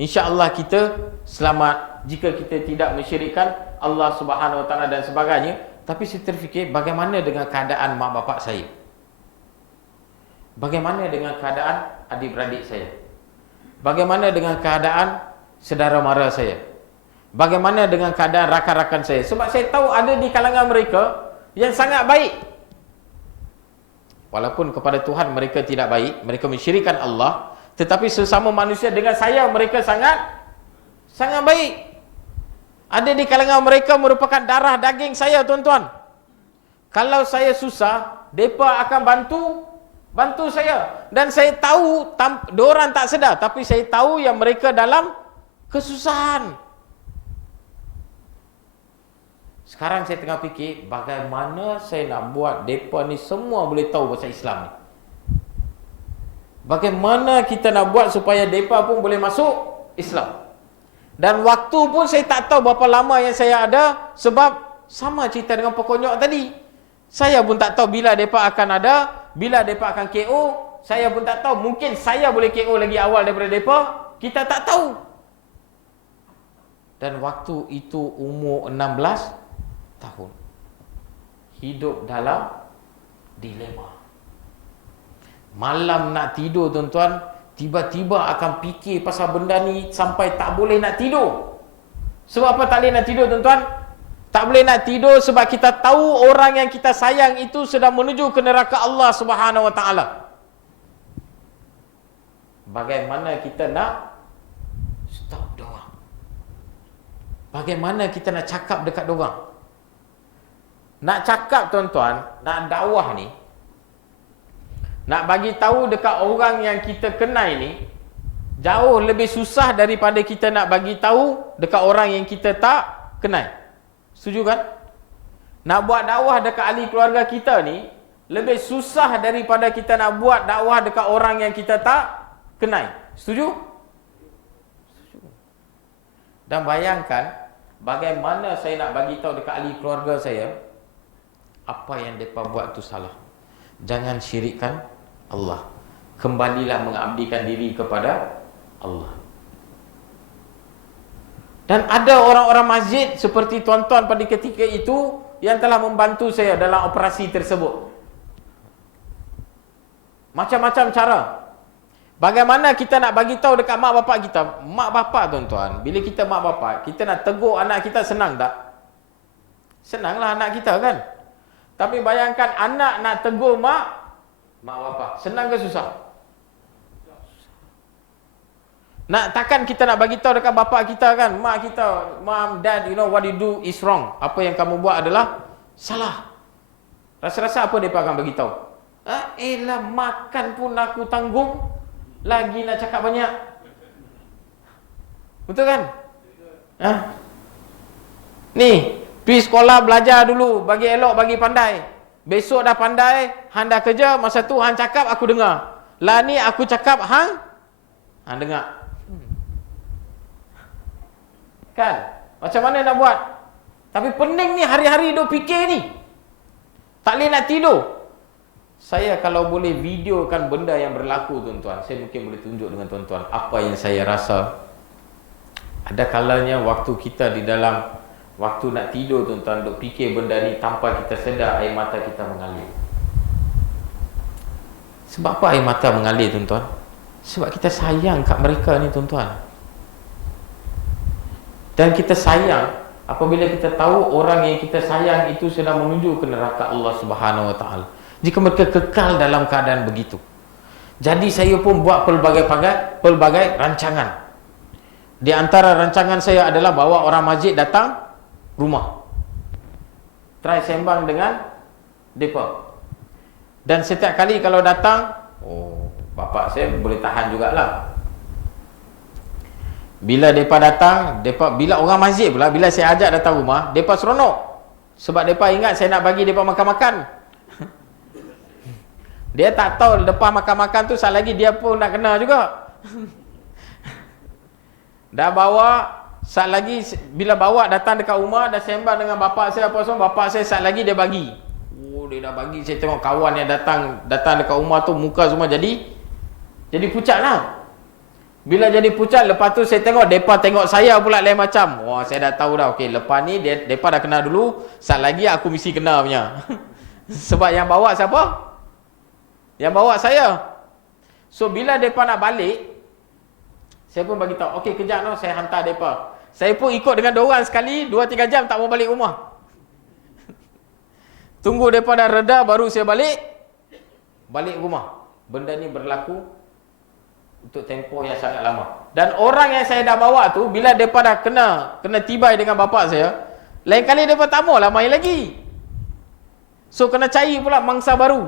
insya-Allah kita selamat jika kita tidak mensyirikkan Allah Subhanahu Wa Taala dan sebagainya. Tapi saya terfikir, bagaimana dengan keadaan mak bapak saya? Bagaimana dengan keadaan adik-beradik saya? Bagaimana dengan keadaan saudara mara saya? Bagaimana dengan keadaan rakan-rakan saya? Sebab saya tahu ada di kalangan mereka yang sangat baik. Walaupun kepada Tuhan mereka tidak baik, mereka mensyirikkan Allah, tetapi sesama manusia dengan saya mereka sangat baik. Ada di kalangan mereka merupakan darah daging saya, tuan-tuan. Kalau saya susah, mereka akan bantu saya. Dan saya tahu, diorang tak sedar, tapi saya tahu yang mereka dalam kesusahan. Sekarang saya tengah fikir, bagaimana saya nak buat mereka ni semua boleh tahu pasal Islam ni. Bagaimana kita nak buat supaya mereka pun boleh masuk Islam. Dan waktu pun saya tak tahu berapa lama yang saya ada, sebab sama cerita dengan pokok tadi. Saya pun tak tahu bila mereka akan ada, bila mereka akan KO. Saya pun tak tahu, mungkin saya boleh KO lagi awal daripada mereka. Kita tak tahu. Dan waktu itu umur 16 tahun. Hidup dalam dilema. Malam nak tidur, tuan-tuan, tiba-tiba akan fikir pasal benda ni sampai tak boleh nak tidur. Sebab apa tak boleh nak tidur, tuan-tuan? Tak boleh nak tidur sebab kita tahu orang yang kita sayang itu sedang menuju ke neraka Allah Subhanahu Wa Taala. Bagaimana kita nak stop doang? Bagaimana kita nak cakap dekat dorang? Nak cakap, tuan-tuan, nak dakwah ni, nak bagi tahu dekat orang yang kita kenal ni, jauh lebih susah daripada kita nak bagi tahu dekat orang yang kita tak kenal. Setuju kan? Nak buat dakwah dekat ahli keluarga kita ni lebih susah daripada kita nak buat dakwah dekat orang yang kita tak kenal. Setuju? Setuju. Dan bayangkan bagaimana saya nak bagi tahu dekat ahli keluarga saya apa yang mereka buat tu salah. Jangan syirikkan Allah. Kembalilah mengabdikan diri kepada Allah. Dan ada orang-orang masjid seperti tuan-tuan pada ketika itu yang telah membantu saya dalam operasi tersebut. Macam-macam cara. Bagaimana kita nak bagi tahu dekat mak bapak kita? Mak bapak, tuan-tuan, bila kita mak bapak, kita nak tegur anak kita senang tak? Senanglah anak kita kan? Tapi bayangkan anak nak tegur mak bapak, senang ke susah? Takkan kita nak bagi tahu dekat bapak kita kan, mak kita, mom, dad, you know what you do is wrong. Apa yang kamu buat adalah salah. Rasa-rasa apa mereka akan bagi tahu? Elah, makan pun aku tanggung, lagi nak cakap banyak. Betul kan? Ni, pergi sekolah belajar dulu, bagi elok, bagi pandai. Besok dah pandai, hang dah kerja, masa tu hang cakap aku dengar. Lah ni aku cakap hang dengar. Kan? Macam mana nak buat? Tapi pening ni hari-hari duk fikir ni. Tak boleh nak tidur. Saya kalau boleh videokan benda yang berlaku, tuan-tuan, saya mungkin boleh tunjuk dengan tuan-tuan apa yang saya rasa. Ada kalanya waktu kita di dalam waktu nak tidur, tuan-tuan, duk fikir benda ni tanpa kita sedar air mata kita mengalir. Sebab apa air mata mengalir, tuan-tuan? Sebab kita sayang kat mereka ni, tuan-tuan. Dan kita sayang apabila kita tahu orang yang kita sayang itu sedang menuju ke neraka Allah Subhanahu Wa Taala. Jika mereka kekal dalam keadaan begitu. Jadi saya pun buat pelbagai rancangan. Di antara rancangan saya adalah bawa orang masjid datang rumah, try sembang dengan mereka. Dan setiap kali kalau datang, bapak saya boleh tahan jugalah. Bila mereka datang, bila orang masjid pula, bila saya ajak datang rumah, mereka seronok. Sebab mereka ingat saya nak bagi mereka makan-makan. Dia tak tahu lepas makan-makan tu, saat lagi dia pun nak kena juga. Dah bawa, saat lagi bila bawa datang dekat rumah, dah sembang dengan bapak saya apa semua, bapak saya saat lagi dia bagi. Dia dah bagi. Saya tengok kawan yang datang dekat rumah tu, muka semua jadi pucat lah. Bila jadi pucat, lepas tu saya tengok depa tengok saya pula lain macam. Wah, saya dah tahu dah. Okey, lepas ni depa dah kenal dulu, sat lagi aku mesti kena punya. Sebab yang bawa siapa? Yang bawa saya. So bila depa nak balik, saya pun bagi tahu, okey kejap no, saya hantar depa. Saya pun ikut dengan diorang sekali, 2-3 jam tak mau balik rumah. Tunggu depa dah reda baru saya balik rumah. Benda ni berlaku untuk tempoh yang sangat lama. Dan orang yang saya dah bawa tu, bila mereka dah kena tibai dengan bapa saya, lain kali mereka tak maulah main lagi. So kena cari pula mangsa baru.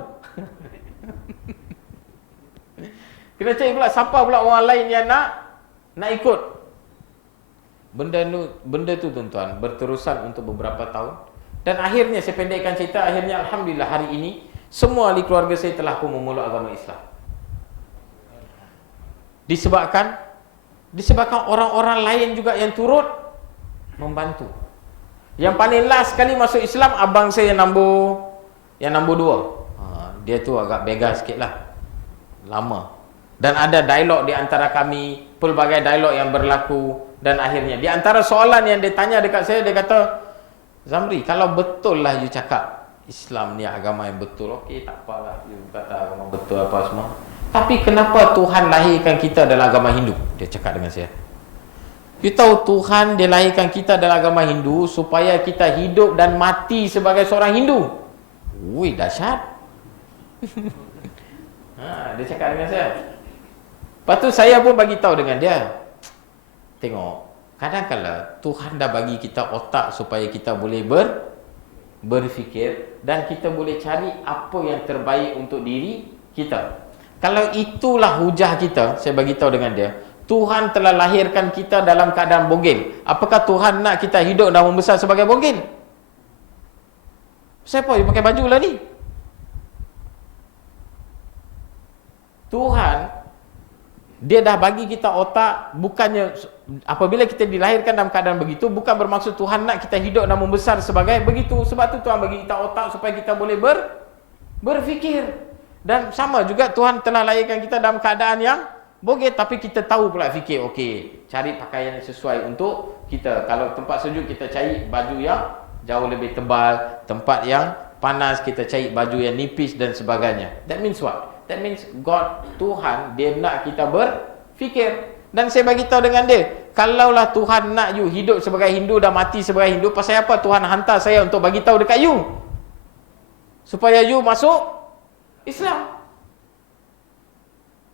Kena cari pula siapa pula orang lain yang nak ikut. Benda tu tuan-tuan berterusan untuk beberapa tahun. Dan akhirnya saya pendekkan cerita, akhirnya alhamdulillah hari ini semua ahli keluarga saya telah pun memeluk agama Islam. Disebabkan orang-orang lain juga yang turut membantu. Yang paling last sekali masuk Islam abang saya yang nombor 2. Dia tu agak bega sikit lah, lama. Dan ada dialog di antara kami, pelbagai dialog yang berlaku. Dan akhirnya di antara soalan yang dia tanya dekat saya, dia kata, Zamri, kalau betul lah you cakap Islam ni agama yang betul, okey tak apalah, you kata agama betul apa semua, tapi kenapa Tuhan lahirkan kita dalam agama Hindu? Dia cakap dengan saya. You tahu Tuhan dia lahirkan kita dalam agama Hindu supaya kita hidup dan mati sebagai seorang Hindu. Ui, dahsyat. Dia cakap dengan saya. Lepas tu saya pun bagi tahu dengan dia. Tengok, kadang-kadang Tuhan dah bagi kita otak supaya kita boleh berfikir dan kita boleh cari apa yang terbaik untuk diri kita. Kalau itulah hujah kita, saya bagi tahu dengan dia, Tuhan telah lahirkan kita dalam keadaan bogel. Apakah Tuhan nak kita hidup dan membesar sebagai bogel? Siapa yang pakai baju lah ni? Tuhan, dia dah bagi kita otak, bukannya apabila kita dilahirkan dalam keadaan begitu, bukan bermaksud Tuhan nak kita hidup dan membesar sebagai begitu. Sebab tu Tuhan bagi kita otak supaya kita boleh berfikir. Dan sama juga Tuhan telah lahirkan kita dalam keadaan yang bogel, tapi kita tahu pula fikir, okey, cari pakaian yang sesuai untuk kita. Kalau tempat sejuk, kita cari baju yang jauh lebih tebal. Tempat yang panas, kita cari baju yang nipis dan sebagainya. That means what? That means God, Tuhan, dia nak kita berfikir. Dan saya bagi tahu dengan dia, kalaulah Tuhan nak you hidup sebagai Hindu dan mati sebagai Hindu, pasal apa Tuhan hantar saya untuk bagi tahu dekat you? Supaya you masuk Islam.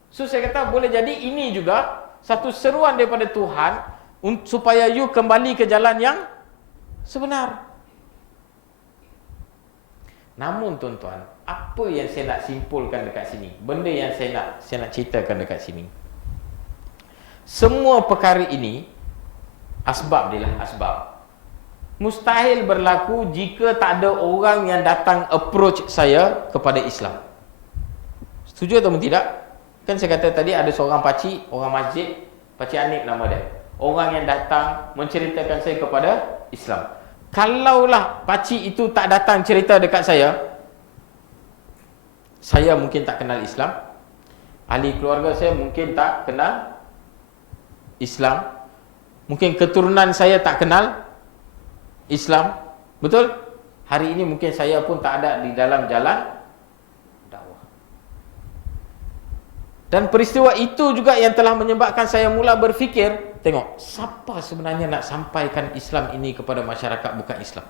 So saya kata boleh jadi ini juga satu seruan daripada Tuhan supaya you kembali ke jalan yang sebenar. Namun tuan-tuan, apa yang saya nak simpulkan dekat sini, benda yang saya nak ceritakan dekat sini, semua perkara ini asbab dia lah, asbab. Mustahil berlaku jika tak ada orang yang datang approach saya kepada Islam. Setuju atau tidak? Kan saya kata tadi ada seorang pakcik, orang masjid, Pakcik Anip nama dia. Orang yang datang menceritakan saya kepada Islam. Kalaulah pakcik itu tak datang cerita dekat saya mungkin tak kenal Islam. Ahli keluarga saya mungkin tak kenal Islam. Mungkin keturunan saya tak kenal Islam. Betul? Hari ini mungkin saya pun tak ada di dalam jalan dakwah. Dan peristiwa itu juga yang telah menyebabkan saya mula berfikir, tengok, siapa sebenarnya nak sampaikan Islam ini kepada masyarakat bukan Islam?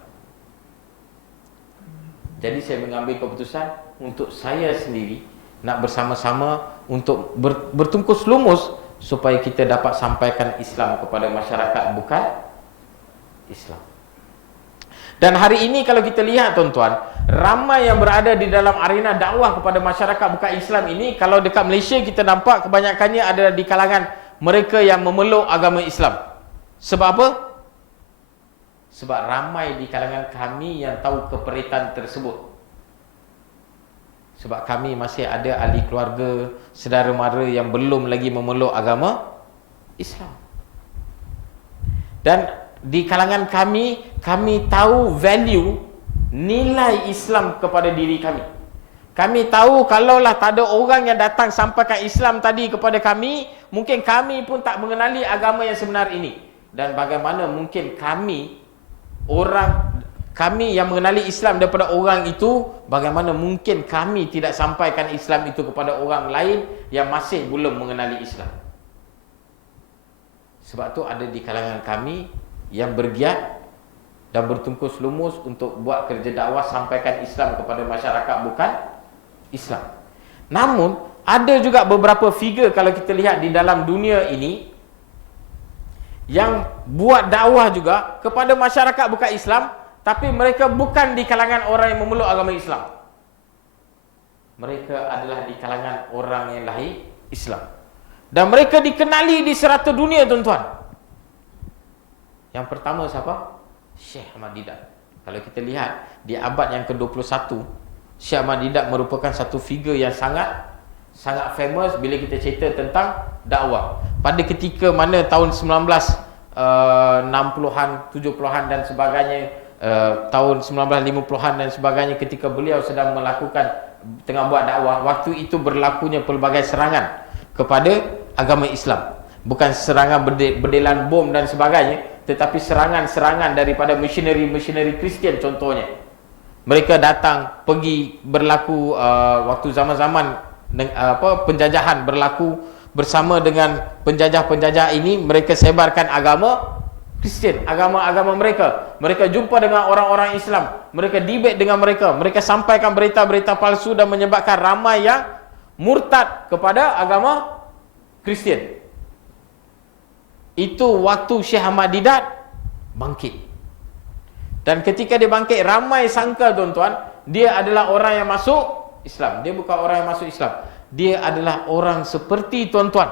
Jadi saya mengambil keputusan untuk saya sendiri nak bersama-sama untuk bertungkus lumus supaya kita dapat sampaikan Islam kepada masyarakat bukan Islam. Dan hari ini kalau kita lihat tuan-tuan, ramai yang berada di dalam arena dakwah kepada masyarakat bukan Islam ini, kalau dekat Malaysia kita nampak kebanyakannya ada di kalangan mereka yang memeluk agama Islam. Sebab apa? Sebab ramai di kalangan kami yang tahu keperitan tersebut. Sebab kami masih ada ahli keluarga, saudara mara yang belum lagi memeluk agama Islam. Dan di kalangan kami tahu value, nilai Islam kepada diri kami. Kami tahu kalaulah tak ada orang yang datang sampaikan Islam tadi kepada kami, mungkin kami pun tak mengenali agama yang sebenar ini. Dan bagaimana mungkin kami yang mengenali Islam daripada orang itu, bagaimana mungkin kami tidak sampaikan Islam itu kepada orang lain yang masih belum mengenali Islam. Sebab tu ada di kalangan kami yang bergiat dan bertungkus lumus untuk buat kerja dakwah sampaikan Islam kepada masyarakat bukan Islam. Namun ada juga beberapa figure kalau kita lihat di dalam dunia ini yang buat dakwah juga kepada masyarakat bukan Islam, tapi mereka bukan di kalangan orang yang memeluk agama Islam. Mereka adalah di kalangan orang yang lahir Islam. Dan mereka dikenali di serata dunia, tuan-tuan. Yang pertama siapa? Syekh Ahmad Didat. Kalau kita lihat di abad yang ke-21, Syekh Ahmad Didat merupakan satu figure yang sangat famous bila kita cerita tentang dakwah. Pada ketika mana tahun 1960-an, 70-an dan sebagainya, tahun 1950-an dan sebagainya, ketika beliau sedang tengah buat dakwah, waktu itu berlakunya pelbagai serangan kepada agama Islam. Bukan serangan berdelan bom dan sebagainya, tetapi serangan-serangan daripada missionary Kristian contohnya. Mereka datang, pergi berlaku waktu zaman-zaman penjajahan berlaku bersama dengan penjajah-penjajah ini, mereka sebarkan agama Kristian, agama-agama mereka. Mereka jumpa dengan orang-orang Islam, mereka debate dengan mereka, mereka sampaikan berita-berita palsu dan menyebabkan ramai yang murtad kepada agama Kristian. Itu waktu Syekh Ahmad Didat bangkit. Dan ketika dia bangkit, ramai sangka, tuan-tuan, dia adalah orang yang masuk Islam. Dia bukan orang yang masuk Islam. Dia adalah orang seperti tuan-tuan,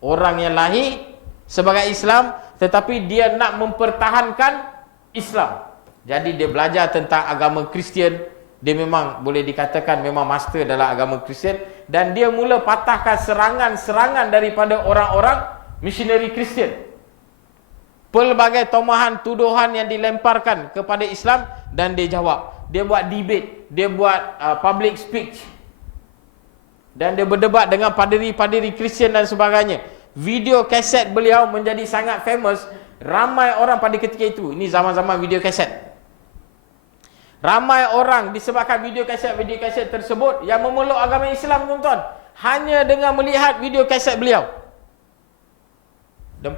orang yang lahir sebagai Islam, tetapi dia nak mempertahankan Islam. Jadi dia belajar tentang agama Kristian. Dia memang boleh dikatakan memang master dalam agama Kristian. Dan dia mula patahkan serangan-serangan daripada orang-orang missionary Kristian. Pelbagai tomahan, tuduhan yang dilemparkan kepada Islam, dan dia jawab. Dia buat debate, dia buat public speech, dan dia berdebat dengan paderi-paderi Kristian dan sebagainya. Video kaset beliau menjadi sangat famous. Ramai orang pada ketika itu, ini zaman-zaman video kaset, ramai orang disebabkan video kaset tersebut yang memeluk agama Islam, tuan-tuan, hanya dengan melihat video kaset beliau. Dan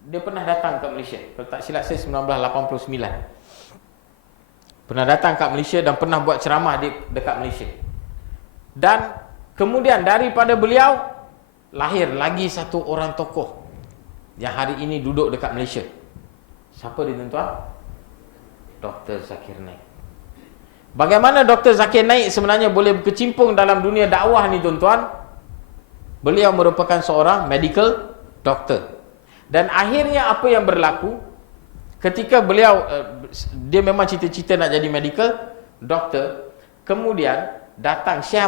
dia pernah datang ke Malaysia, kalau tak silap saya 1989. Pernah datang ke Malaysia dan pernah buat ceramah dekat Malaysia. Dan kemudian daripada beliau lahir lagi satu orang tokoh yang hari ini duduk dekat Malaysia. Siapa dia, tuan-tuan? Dr. Zakir Naik. Bagaimana Dr. Zakir Naik sebenarnya boleh berkecimpung dalam dunia dakwah ni, tuan-tuan? Beliau merupakan seorang medical doctor. Dan akhirnya apa yang berlaku ketika beliau dia memang cita-cita nak jadi medical doctor, kemudian datang Syekh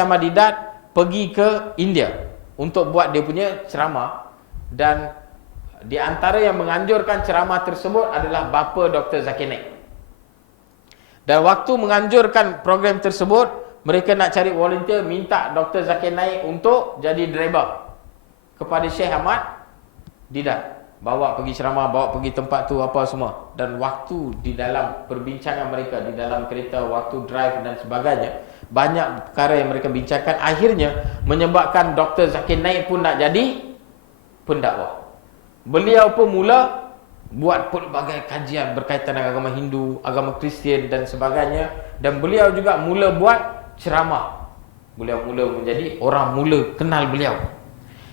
Ahmad Didat pergi ke India untuk buat dia punya ceramah, dan di antara yang menganjurkan ceramah tersebut adalah bapa Dr. Zakir Naik. Dan waktu menganjurkan program tersebut, mereka nak cari volunteer, minta Dr. Zakir Naik untuk jadi driver kepada Syekh Ahmad Didat, bawa pergi ceramah, bawa pergi tempat tu apa semua. Dan waktu di dalam perbincangan mereka di dalam kereta, waktu drive dan sebagainya, banyak perkara yang mereka bincangkan, akhirnya menyebabkan Dr. Zakir Naik pun nak jadi pendakwah. Beliau pun mula buat pelbagai kajian berkaitan dengan agama Hindu, agama Kristian dan sebagainya. Dan beliau juga mula buat ceramah. Beliau mula menjadi orang mula kenal beliau.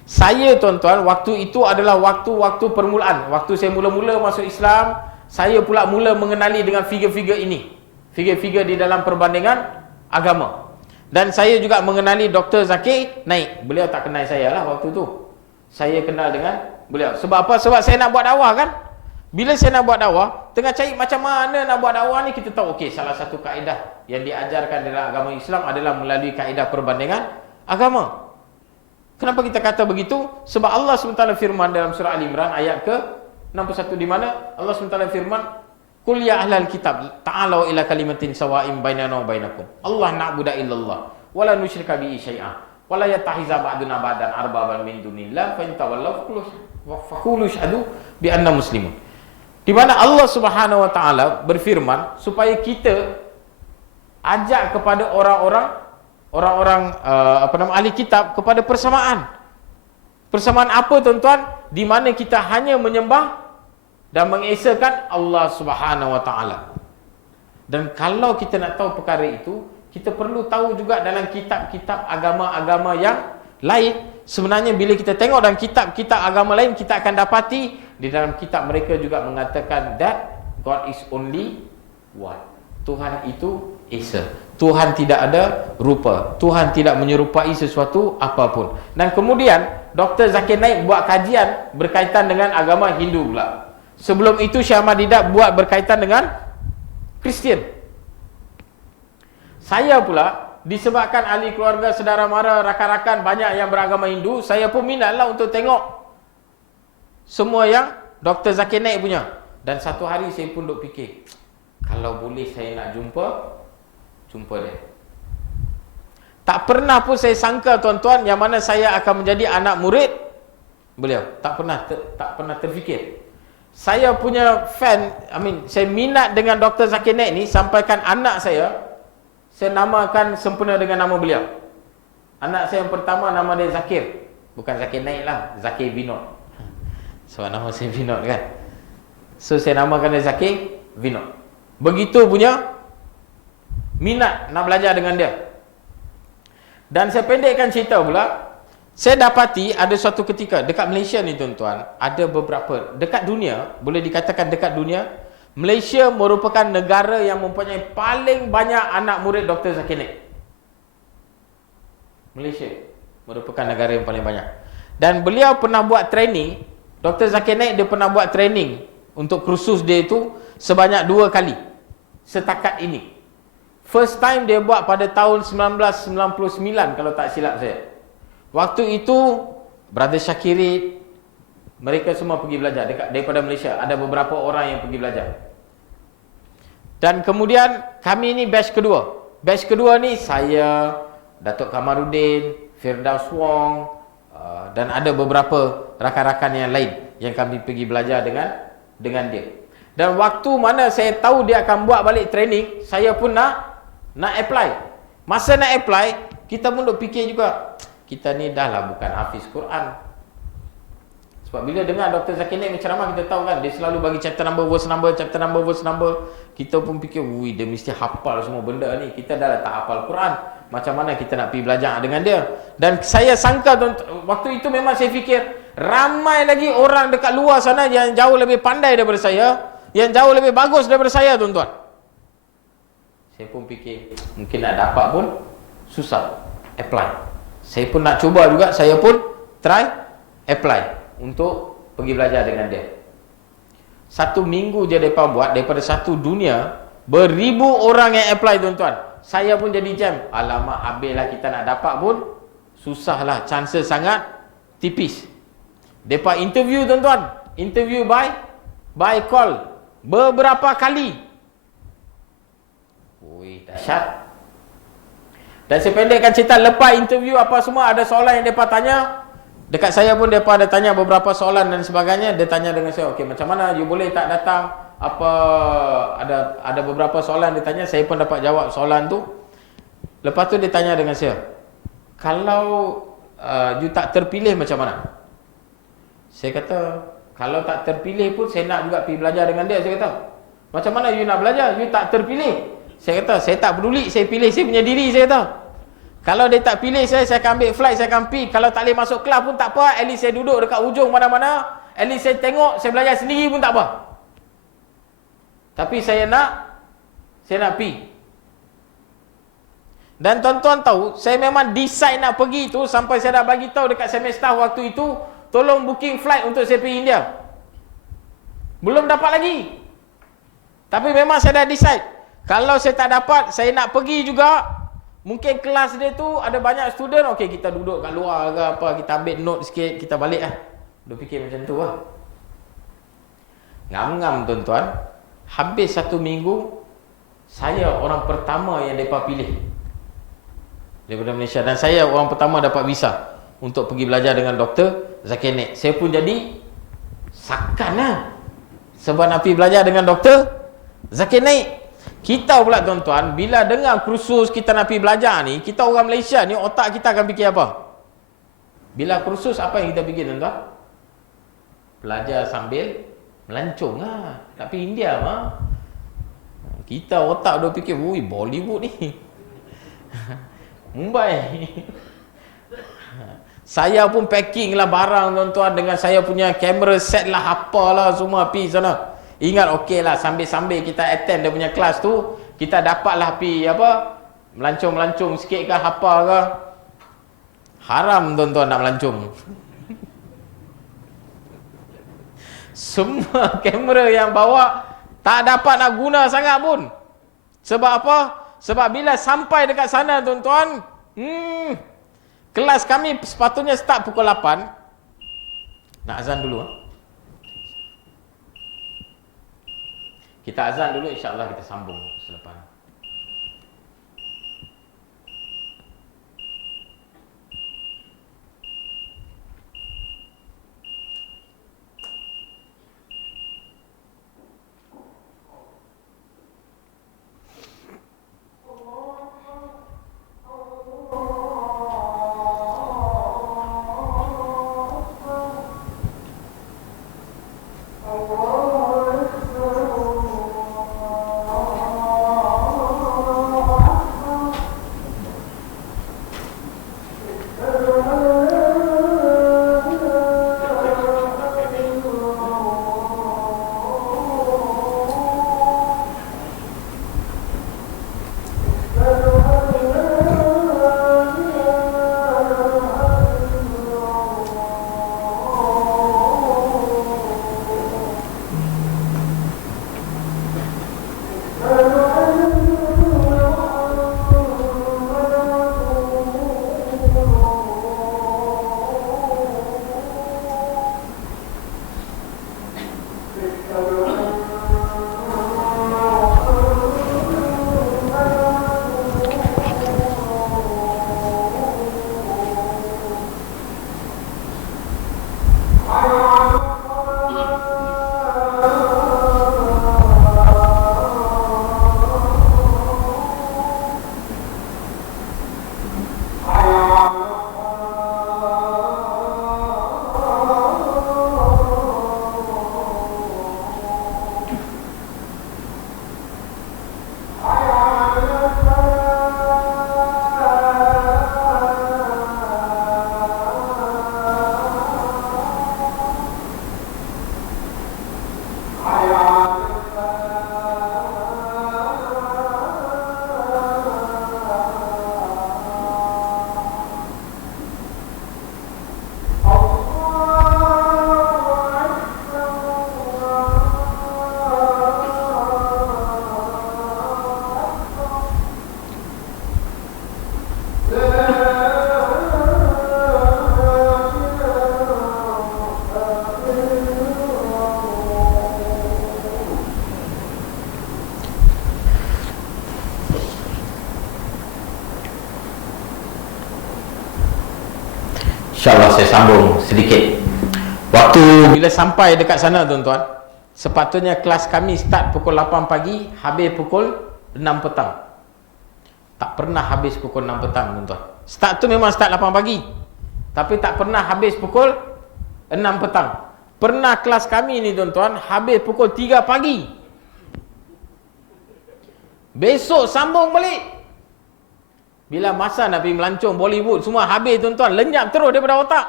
Saya, tuan-tuan, waktu itu adalah waktu-waktu permulaan. Waktu saya mula-mula masuk Islam, saya pula mula mengenali dengan figure-figure ini. Figure-figure di dalam perbandingan agama. Dan saya juga mengenali Dr. Zakir Naik. Beliau tak kenal saya lah waktu tu. Saya kenal dengan beliau. Sebab apa? Sebab saya nak buat dakwah, kan? Bila saya nak buat dakwah, tengah cari macam mana nak buat dakwah ni, kita tahu, okey, salah satu kaedah yang diajarkan dalam agama Islam adalah melalui kaedah perbandingan agama. Kenapa kita kata begitu? Sebab Allah SWT firman dalam surah Al-Imran ayat ke-61, di mana Allah SWT firman, Qul ya ahlal kitab ta'alu ila kalimatin sawa'in bainana wa bainakum Allah na'budu illallah wa la nusyrika bihi syai'an wa la yattakhidha ba'duna ba'dan arbaban min dunillah fa in tawallaw faqulu syahadu bi anna muslimun. Di mana Allah Subhanahu wa taala berfirman supaya kita ajak kepada orang-orang ahli kitab kepada persamaan. Persamaan apa tuan-tuan? Di mana kita hanya menyembah dan mengesakan Allah Subhanahu wa taala. Dan kalau kita nak tahu perkara itu, kita perlu tahu juga dalam kitab-kitab agama-agama yang lain. Sebenarnya bila kita tengok dalam kitab-kitab agama lain, kita akan dapati di dalam kitab mereka juga mengatakan that God is only one. Tuhan itu esa. Tuhan tidak ada rupa. Tuhan tidak menyerupai sesuatu apapun. Dan kemudian Dr. Zakir Naik buat kajian berkaitan dengan agama Hindu pula. Sebelum itu Syekh Ahmad Didat buat berkaitan dengan Kristian. Saya pula disebabkan ahli keluarga, saudara mara, rakan-rakan banyak yang beragama Hindu, saya pun minatlah untuk tengok semua yang Dr. Zakir Naik punya. Dan satu hari saya pun duk fikir, kalau boleh saya nak jumpa dia. Tak pernah pun saya sangka tuan-tuan yang mana saya akan menjadi anak murid beliau. Tak pernah terfikir. Saya punya fan, saya minat dengan Dr. Zakir Naik ni sampaikan anak saya namakan sempena dengan nama beliau. Anak saya yang pertama nama dia Zakir. Bukan Zakir Naik lah, Zakir Vinod. Sebab nama saya Vinod kan. So saya namakan dia Zakir Vinod. Begitu punya minat nak belajar dengan dia. Dan saya pendekkan cerita pula, saya dapati ada suatu ketika dekat Malaysia ni tuan-tuan, ada beberapa, dekat dunia, boleh dikatakan dekat dunia, Malaysia merupakan negara yang mempunyai paling banyak anak murid Dr. Zakir Naik. Malaysia merupakan negara yang paling banyak. Dan beliau pernah buat training, Dr. Zakir Naik dia pernah buat training untuk kursus dia itu sebanyak 2 kali setakat ini. First time dia buat pada tahun 1999 kalau tak silap saya. Waktu itu Brother Syakiri, mereka semua pergi belajar daripada Malaysia. Ada beberapa orang yang pergi belajar. Dan kemudian kami ni batch kedua. Batch kedua ni saya, Datuk Kamarudin, Firdaus Wong, dan ada beberapa rakan-rakan yang lain yang kami pergi belajar dengan dia. Dan waktu mana saya tahu dia akan buat balik training, saya pun nak apply. Masa nak apply, kita pun duk fikir juga, kita ni dah lah bukan hafiz Quran. Sebab bila dengar Dr. Zakir Naik berceramah, kita tahu kan, dia selalu bagi chapter number, verse number, chapter number, verse number. Kita pun fikir, wui, dia mesti hafal semua benda ni. Kita dah lah tak hafal Quran. Macam mana kita nak pergi belajar dengan dia? Dan saya sangka, waktu itu memang saya fikir, ramai lagi orang dekat luar sana yang jauh lebih pandai daripada saya, yang jauh lebih bagus daripada saya, tuan-tuan. Saya pun fikir, mungkin nak dapat pun susah. Apply. Saya pun nak cuba juga, saya pun try apply untuk pergi belajar dengan dia. 1 minggu je mereka buat, daripada satu dunia, beribu orang yang apply, tuan-tuan. Saya pun jadi jam. Alamak, habislah kita nak dapat pun susahlah, chances sangat tipis. Mereka interview, tuan-tuan. Interview by call beberapa kali. Ui, dahsyat. Dan saya pendekkan cerita, lepas interview apa semua, ada soalan yang mereka tanya. Dekat saya pun mereka ada tanya beberapa soalan dan sebagainya. Dia tanya dengan saya, okey, macam mana you boleh tak datang? Apa ada beberapa soalan dia tanya, saya pun dapat jawab soalan tu. Lepas tu dia tanya dengan saya, kalau you tak terpilih macam mana? Saya kata, kalau tak terpilih pun saya nak juga pergi belajar dengan dia. Saya kata, macam mana you nak belajar? You tak terpilih. Saya kata, saya tak peduli, saya pilih saya punya diri. Saya kata, kalau dia tak pilih saya akan ambil flight, saya akan pergi. Kalau tak boleh masuk kelas pun tak apa, at least saya duduk dekat ujung mana-mana, at least saya tengok, saya belajar sendiri pun tak apa. Tapi saya nak pergi. Dan tuan-tuan tahu, saya memang decide nak pergi tu sampai saya dah bagi tahu dekat semester waktu itu, tolong booking flight untuk saya pergi India. Belum dapat lagi. Tapi memang saya dah decide. Kalau saya tak dapat, saya nak pergi juga. Mungkin kelas dia tu ada banyak student, okey kita duduk kat luar ke apa, kita ambil note sikit, kita balik lah. Dia fikir macam tu lah. Ngam-ngam tuan-tuan. Habis 1 minggu, saya orang pertama yang mereka pilih daripada Malaysia, dan saya orang pertama dapat visa untuk pergi belajar dengan Dr. Zakir Naik. Saya pun jadi sakan lah, sebab nak pergi belajar dengan Dr. Zakir Naik. Kita pula tuan-tuan, bila dengar kursus kita nak pergi belajar ni, kita orang Malaysia ni, otak kita akan fikir apa? Bila kursus, apa yang kita fikir tuan-tuan? Belajar sambil melancong lah. Nak pergi India mah, kita otak dah fikir, wui, Bollywood ni Mumbai. Saya pun packing lah barang tuan-tuan, dengan saya punya kamera set lah, apalah semua pergi sana. Ingat okey lah, sambil-sambil kita attend dia punya kelas tu, kita dapatlah pergi apa, melancong-melancong sikit ke apa ke. Haram tuan-tuan nak melancong. Semua kamera yang bawa tak dapat nak guna sangat pun. Sebab apa? Sebab bila sampai dekat sana tuan-tuan, kelas kami sepatutnya start pukul 8. Nak azan dulu ha? Kita azan dulu, insya-Allah kita sambung selepas. InsyaAllah saya sambung sedikit. Waktu bila sampai dekat sana tuan-tuan, sepatutnya kelas kami start pukul 8 pagi, habis pukul 6 petang. Tak pernah habis pukul 6 petang tuan-tuan. Start tu memang start 8 pagi, tapi tak pernah habis pukul 6 petang. Pernah kelas kami ni tuan-tuan habis pukul 3 pagi. Besok sambung balik. Bila masa nak pergi melancong Bollywood, semua habis tuan-tuan, lenyap terus daripada otak.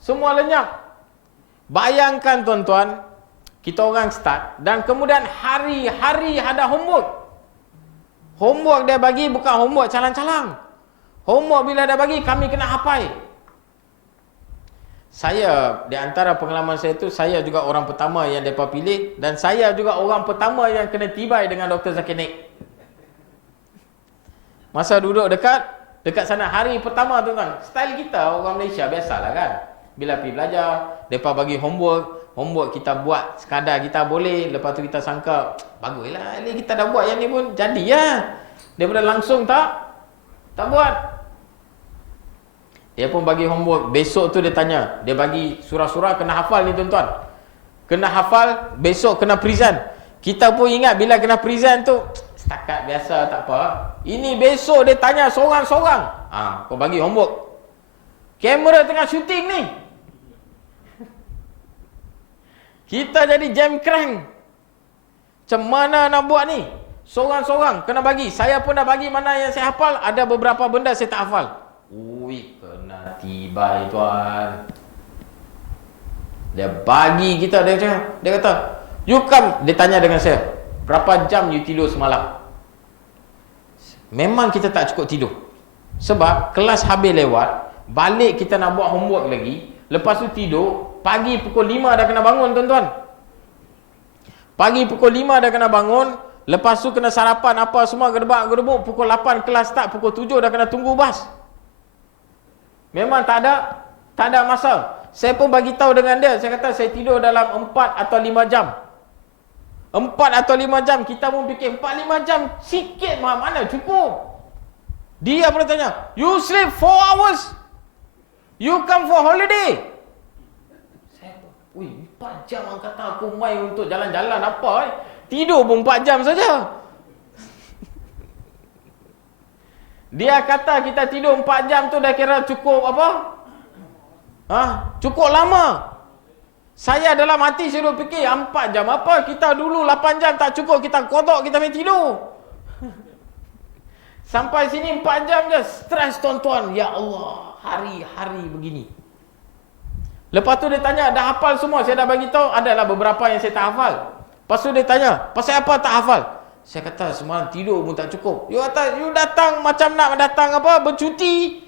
Semua lenyap. Bayangkan tuan-tuan, kita orang start dan kemudian hari-hari ada homework. Homework dia bagi bukan homework calang-calang. Homework bila dia bagi, kami kena hafal. Saya, di antara pengalaman saya tu, saya juga orang pertama yang mereka pilih, dan saya juga orang pertama yang kena tibai dengan Dr. Zakir Naik. Masa duduk dekat sana hari pertama tu kan, style kita orang Malaysia biasalah kan. Bila pergi belajar, mereka bagi homework, homework kita buat sekadar kita boleh, lepas tu kita sangka baguslah, ni kita dah buat yang ni pun jadi lah. Daripada langsung tak buat. Dia pun bagi homework. Besok tu dia tanya, dia bagi surah-surah kena hafal ni tuan-tuan. Kena hafal, besok kena present. Kita pun ingat bila kena present tu setakat biasa tak apa. Ini besok dia tanya seorang-seorang. Kau bagi homework. Kamera tengah syuting ni. Kita jadi jam crank. Macam mana nak buat ni? Seorang-seorang kena bagi. Saya pun dah bagi mana yang saya hafal. Ada beberapa benda saya tak hafal. Ui, kena tiba tuan. Dia bagi kita, dia kata, you come. Dia tanya dengan saya, berapa jam you tidur semalam? Memang kita tak cukup tidur. Sebab kelas habis lewat, balik kita nak buat homework lagi, lepas tu tidur, pagi pukul 5 dah kena bangun tuan-tuan. Pagi pukul 5 dah kena bangun, lepas tu kena sarapan apa semua gedebak-gedebuk, pukul 8 kelas start, pukul 7 dah kena tunggu bas. Memang tak ada masa. Saya pun bagi tahu dengan dia, saya kata saya tidur dalam 4 atau 5 jam. 4 atau 5 jam, kita pun fikir 4-5 jam sikit mana cukup. Dia pula tanya, you sleep 4 hours? You come for holiday? Saya pun, 4 jam orang kata aku main untuk jalan-jalan apa Tidur pun 4 jam saja. Dia kata kita tidur 4 jam tu dah kira cukup apa? Cukup lama. Saya dalam hati saya fikir 4 jam apa? Kita dulu 8 jam tak cukup, kita kodok, kita main tidur. Sampai sini 4 jam je, stres tuan-tuan. Ya Allah, hari-hari begini. Lepas tu dia tanya, dah hafal semua? Saya dah bagi tahu, adalah beberapa yang saya tak hafal. Lepas tu dia tanya, pasal apa tak hafal? Saya kata semalam tidur pun tak cukup. You datang macam nak datang apa? Bercuti.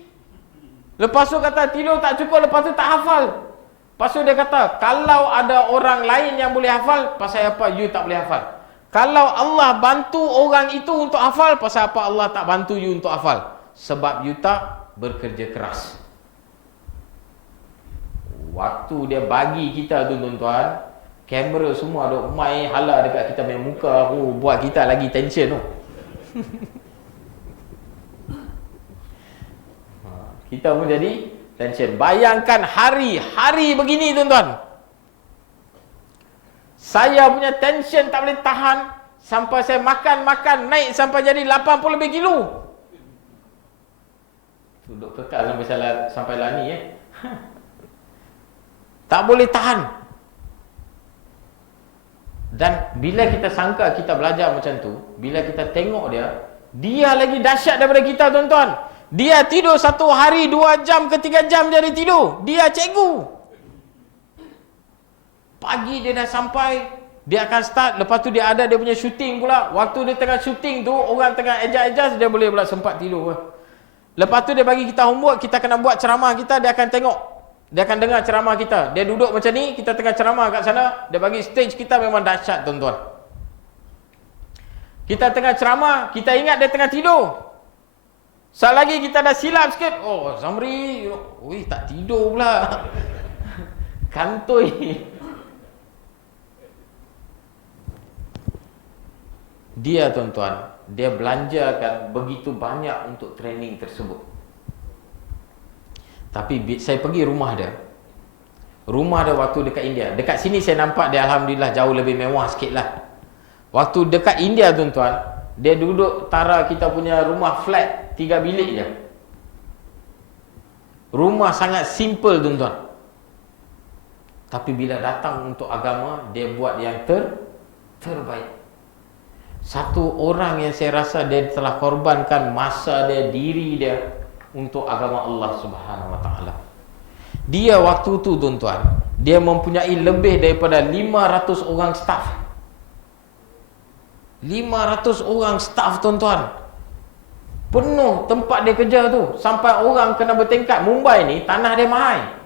Lepas tu kata tidur tak cukup, lepas tu tak hafal. Lepas tu dia kata, kalau ada orang lain yang boleh hafal, pasal apa you tak boleh hafal? Kalau Allah bantu orang itu untuk hafal, pasal apa Allah tak bantu you untuk hafal? Sebab you tak bekerja keras. Waktu dia bagi kita tu tuan-tuan, kamera semua duk main hala dekat kita punya muka, buat kita lagi tension tu. Kita pun jadi tension. Bayangkan hari-hari begini tuan-tuan. Saya punya tension tak boleh tahan. Sampai saya makan naik sampai jadi 80 lebih kilo. Duduk kekal sampai lani Tak boleh tahan. Dan bila kita sangka kita belajar macam tu, bila kita tengok dia lagi dahsyat daripada kita tuan-tuan. Dia tidur 1 hari 2 jam ke 3 jam dia tidur. Dia cikgu. Pagi dia dah sampai, dia akan start, lepas tu dia ada dia punya shooting pula. Waktu dia tengah shooting tu, orang tengah adjust, dia boleh pula sempat tidur. Lepas tu dia bagi kita homework, kita kena buat ceramah kita, dia akan tengok. Dia akan dengar ceramah kita. Dia duduk macam ni, kita tengah ceramah kat sana, dia bagi stage kita memang dahsyat tuan-tuan. Kita tengah ceramah, kita ingat dia tengah tidur. Saat lagi kita dah silap sikit, Zamri, tak tidur pula. Kantoi. Dia tuan-tuan, dia belanjakan begitu banyak untuk training tersebut. Tapi saya pergi rumah dia. Rumah dia waktu dekat India. Dekat sini saya nampak dia alhamdulillah jauh lebih mewah sikit lah. Waktu dekat India tuan-tuan, dia duduk tara kita punya rumah flat 3 bilik je. Rumah sangat simple tuan-tuan. Tapi bila datang untuk agama, dia buat yang terbaik. Satu orang yang saya rasa dia telah korbankan masa dia, diri dia untuk agama Allah Subhanahu Wa Taala. Dia waktu tu tuan-tuan, dia mempunyai lebih daripada 500 orang staff. 500 orang staff tuan-tuan. Penuh tempat dia kerja tu. Sampai orang kena bertingkat. Mumbai ni tanah dia mahal.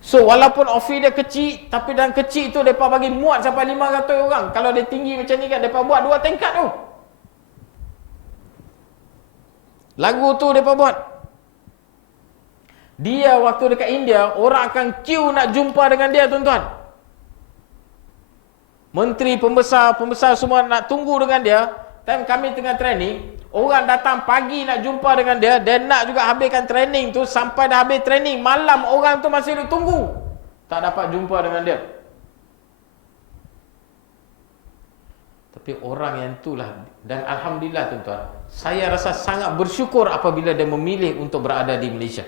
So walaupun office dia kecil, tapi dalam kecil tu mereka bagi muat sampai 500 orang. Kalau dia tinggi macam ni kan, mereka buat 2 tingkat tu. Lagu tu mereka buat. Dia waktu dekat India, orang akan queue nak jumpa dengan dia tuan-tuan. Menteri, pembesar semua nak tunggu dengan dia. Time kami tengah training, orang datang pagi nak jumpa dengan dia, dia nak juga habiskan training tu. Sampai dah habis training, malam orang tu masih duk tunggu, tak dapat jumpa dengan dia. Tapi orang yang itulah, dan Alhamdulillah tuan-tuan, saya rasa sangat bersyukur apabila dia memilih untuk berada di Malaysia.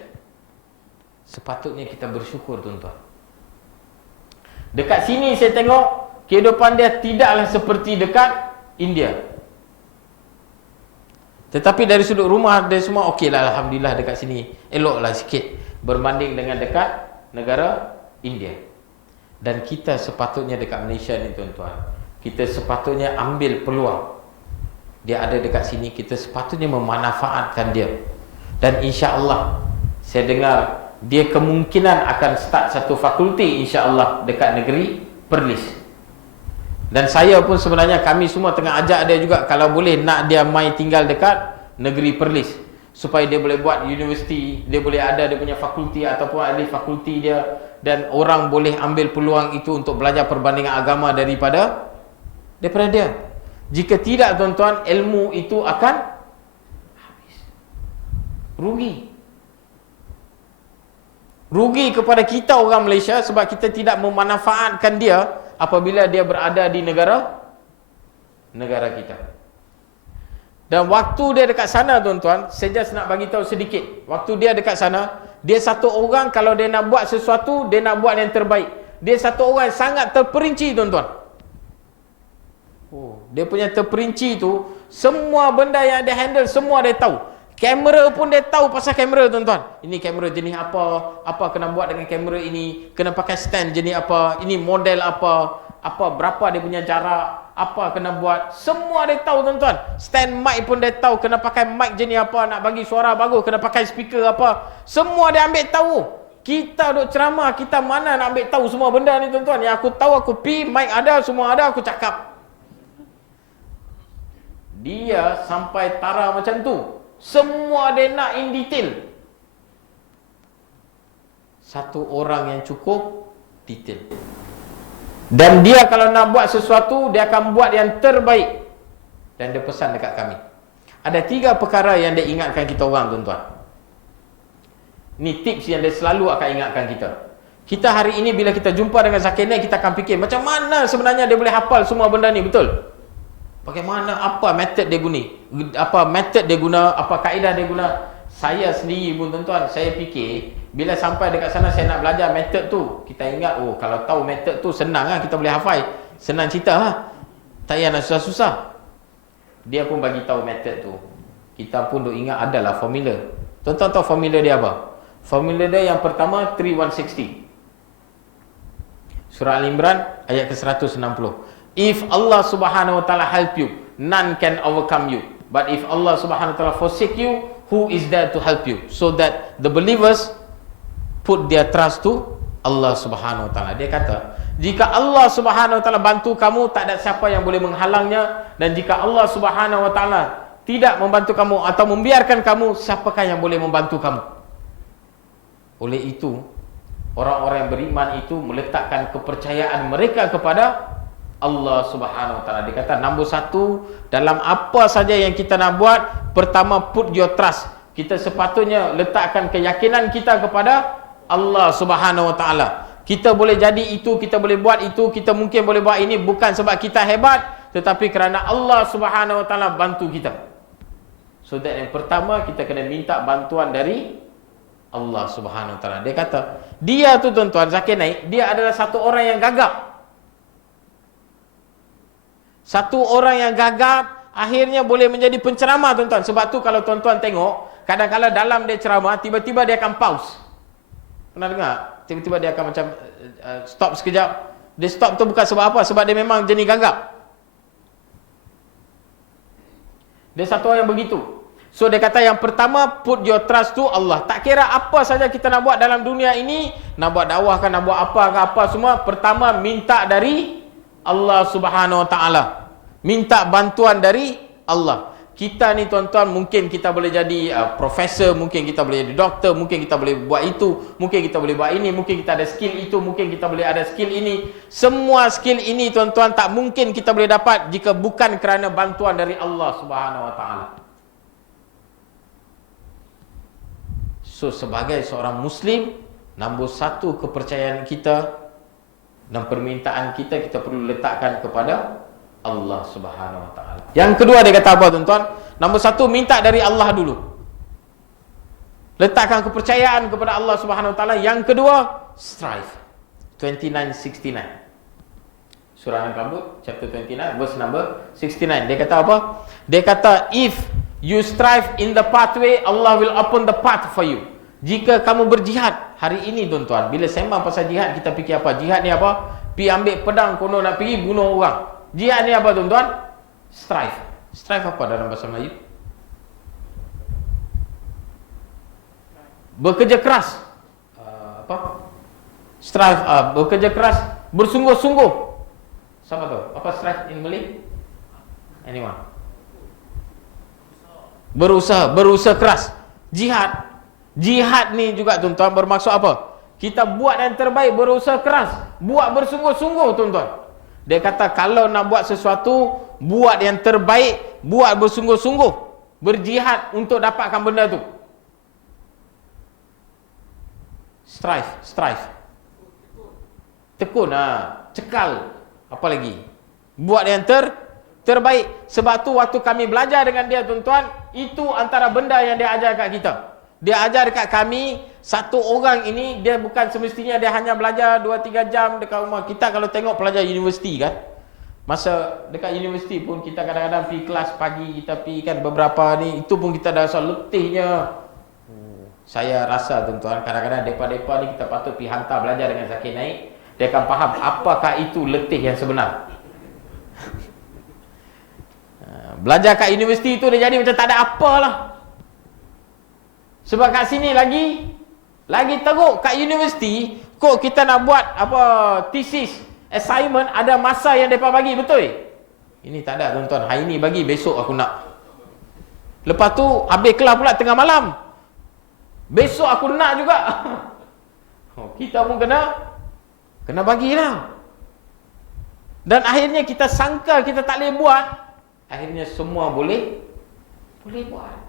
Sepatutnya kita bersyukur tuan-tuan. Dekat sini saya tengok kehidupan dia tidaklah seperti dekat India. Tetapi dari sudut rumah dia semua okeylah, Alhamdulillah dekat sini eloklah sikit berbanding dengan dekat negara India. Dan kita sepatutnya dekat Malaysia ni tuan-tuan, kita sepatutnya ambil peluang. Dia ada dekat sini, kita sepatutnya memanfaatkan dia. Dan insya-Allah saya dengar dia kemungkinan akan start satu fakulti insya-Allah dekat negeri Perlis. Dan saya pun sebenarnya, kami semua tengah ajak dia juga, kalau boleh nak dia mai tinggal dekat negeri Perlis, supaya dia boleh buat universiti, dia boleh ada dia punya fakulti ataupun ahli fakulti dia, dan orang boleh ambil peluang itu untuk belajar perbandingan agama daripada dia. Jika tidak tuan-tuan, ilmu itu akan habis. Rugi kepada kita orang Malaysia, sebab kita tidak memanfaatkan dia apabila dia berada di negara kita. Dan waktu dia dekat sana tuan-tuan, saya just nak bagi tahu sedikit. Waktu dia dekat sana, dia satu orang kalau dia nak buat sesuatu, dia nak buat yang terbaik. Dia satu orang yang sangat terperinci tuan-tuan. Dia punya terperinci tu, semua benda yang dia handle semua dia tahu. Kamera pun dia tahu pasal kamera tuan-tuan. Ini kamera jenis apa kena buat dengan kamera ini, kena pakai stand jenis apa, ini model apa, berapa dia punya jarak, apa kena buat, semua dia tahu tuan-tuan. Stand mic pun dia tahu, kena pakai mic jenis apa, nak bagi suara bagus kena pakai speaker apa, semua dia ambil tahu. Kita duk ceramah, kita mana nak ambil tahu semua benda ni tuan-tuan. Yang aku tahu, aku pi, mic ada, semua ada, aku cakap. Dia sampai tara macam tu, semua dia nak in detail. Satu orang yang cukup detail. Dan dia kalau nak buat sesuatu, dia akan buat yang terbaik. Dan dia pesan dekat kami, ada 3 perkara yang dia ingatkan kita orang tuan-tuan. Ni tips yang dia selalu akan ingatkan kita. Kita hari ini bila kita jumpa dengan Zakir Naik, kita akan fikir macam mana sebenarnya dia boleh hafal semua benda ni, betul? Bagaimana, apa method dia guna, apa kaedah dia guna. Saya sendiri pun tuan-tuan, saya fikir bila sampai dekat sana saya nak belajar method tu, kita ingat, kalau tahu method tu senang lah, kita boleh hafal, senang cerita lah, tak payah nak susah-susah. Dia pun bagi tahu method tu, kita pun duk ingat adalah formula. Tuan-tuan tahu formula dia apa? Formula dia yang pertama 3160. Surah Al-Imran ayat ke-160. If Allah Subhanahu Wa Taala help you, none can overcome you. But if Allah Subhanahu Wa Taala forsake you, who is there to help you? So that the believers put their trust to Allah Subhanahu Wa Taala. Dia kata, jika Allah Subhanahu Wa Taala bantu kamu, tak ada siapa yang boleh menghalangnya. Dan jika Allah Subhanahu Wa Taala tidak membantu kamu atau membiarkan kamu, siapakah yang boleh membantu kamu? Oleh itu, orang-orang yang beriman itu meletakkan kepercayaan mereka kepada Allah Subhanahu Wa Taala. Dia kata nombor 1, dalam apa saja yang kita nak buat, pertama put your trust. Kita sepatutnya letakkan keyakinan kita kepada Allah Subhanahu Wa Taala. Kita boleh jadi itu, kita boleh buat itu, kita mungkin boleh buat ini bukan sebab kita hebat, tetapi kerana Allah Subhanahu Wa Taala bantu kita. So that yang pertama, kita kena minta bantuan dari Allah Subhanahu Wa Taala. Dia kata, dia tu tuan-tuan, Zakir Naik, dia adalah satu orang yang gagap. Satu orang yang gagap akhirnya boleh menjadi penceramah tuan-tuan. Sebab tu kalau tuan-tuan tengok, kadang-kadang dalam dia ceramah, tiba-tiba dia akan pause. Pernah dengar? Tiba-tiba dia akan macam stop sekejap. Dia stop tu bukan sebab apa, sebab dia memang jenis gagap. Dia satu orang yang begitu. So dia kata yang pertama, put your trust to Allah. Tak kira apa saja kita nak buat dalam dunia ini, nak buat dakwah kan, nak buat apa ke apa semua, pertama minta dari Allah Subhanahu Wa Taala. Minta bantuan dari Allah. Kita ni tuan-tuan, mungkin kita boleh jadi profesor, mungkin kita boleh jadi doktor, mungkin kita boleh buat itu, mungkin kita boleh buat ini, mungkin kita ada skill itu, mungkin kita boleh ada skill ini. Semua skill ini tuan-tuan tak mungkin kita boleh dapat jika bukan kerana bantuan dari Allah Subhanahu Wa Taala. So sebagai seorang Muslim, nombor satu kepercayaan kita dan permintaan kita, kita perlu letakkan kepada Allah Subhanahu Wa Taala. Yang kedua dia kata apa tuan-tuan? Nombor satu, minta dari Allah dulu. Letakkan kepercayaan kepada Allah Subhanahu Wa Taala. Yang kedua, strive. 29:69. Surah Al-Ankabut chapter 29 verse number 69. Dia kata apa? Dia kata, if you strive in the pathway, Allah will open the path for you. Jika kamu berjihad hari ini tuan-tuan, bila sembang pasal jihad, kita fikir apa? Jihad ni apa? Pergi ambil pedang kono nak pergi bunuh orang. Jihad ni apa tuan-tuan? Strive. Strive apa dalam bahasa Melayu? Bekerja keras. Apa? Strive, bekerja keras, bersungguh-sungguh. Siapa tahu? Apa strive in Malay? Anyone? Berusaha keras. Jihad. Jihad ni juga tuan-tuan bermaksud apa? Kita buat yang terbaik, berusaha keras, buat bersungguh-sungguh tuan-tuan. Dia kata kalau nak buat sesuatu, buat yang terbaik, buat bersungguh-sungguh, berjihad untuk dapatkan benda tu. Strive. Tekun, cekal. Apa lagi? Buat yang terbaik. Sebab tu waktu kami belajar dengan dia tuan-tuan, itu antara benda yang dia ajar kat kita. Dia ajar dekat kami, satu orang ini dia bukan semestinya dia hanya belajar 2-3 jam dekat rumah. Kita kalau tengok pelajar universiti kan, masa dekat universiti pun kita kadang-kadang pergi kelas pagi, kita pergi kan beberapa ni, itu pun kita dah rasa letihnya. Saya rasa tuan-tuan, kadang-kadang depa-depa ni kita patut pergi hantar belajar dengan Zakir Naik. Dia akan faham apakah itu letih yang sebenar. Belajar kat universiti tu dia jadi macam tak ada apalah. Sebab kat sini lagi teruk. Kat universiti kok kita nak buat apa thesis, assignment, ada masa yang mereka bagi, betul? Ini tak ada tuan-tuan. Hari ni bagi, besok aku nak. Lepas tu habis kelas pula tengah malam. Besok aku nak juga. Kita pun kena bagilah. Dan akhirnya kita sangka kita tak boleh buat, akhirnya semua boleh buat.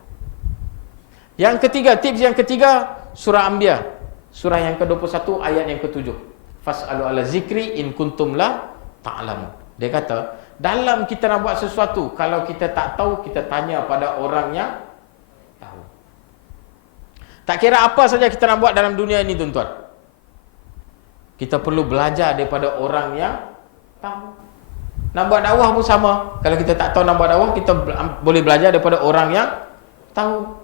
Yang ketiga, tips yang ketiga, surah Anbiya, surah yang ke-21 ayat yang ke-7. Fas'alu ala zikri in kuntum la ta'lamun. Dia kata, dalam kita nak buat sesuatu, kalau kita tak tahu, kita tanya pada orang yang tahu. Tak kira apa saja kita nak buat dalam dunia ini tuan-tuan, kita perlu belajar daripada orang yang tahu. Nak buat dakwah pun sama. Kalau kita tak tahu nak buat dakwah, kita boleh belajar daripada orang yang tahu.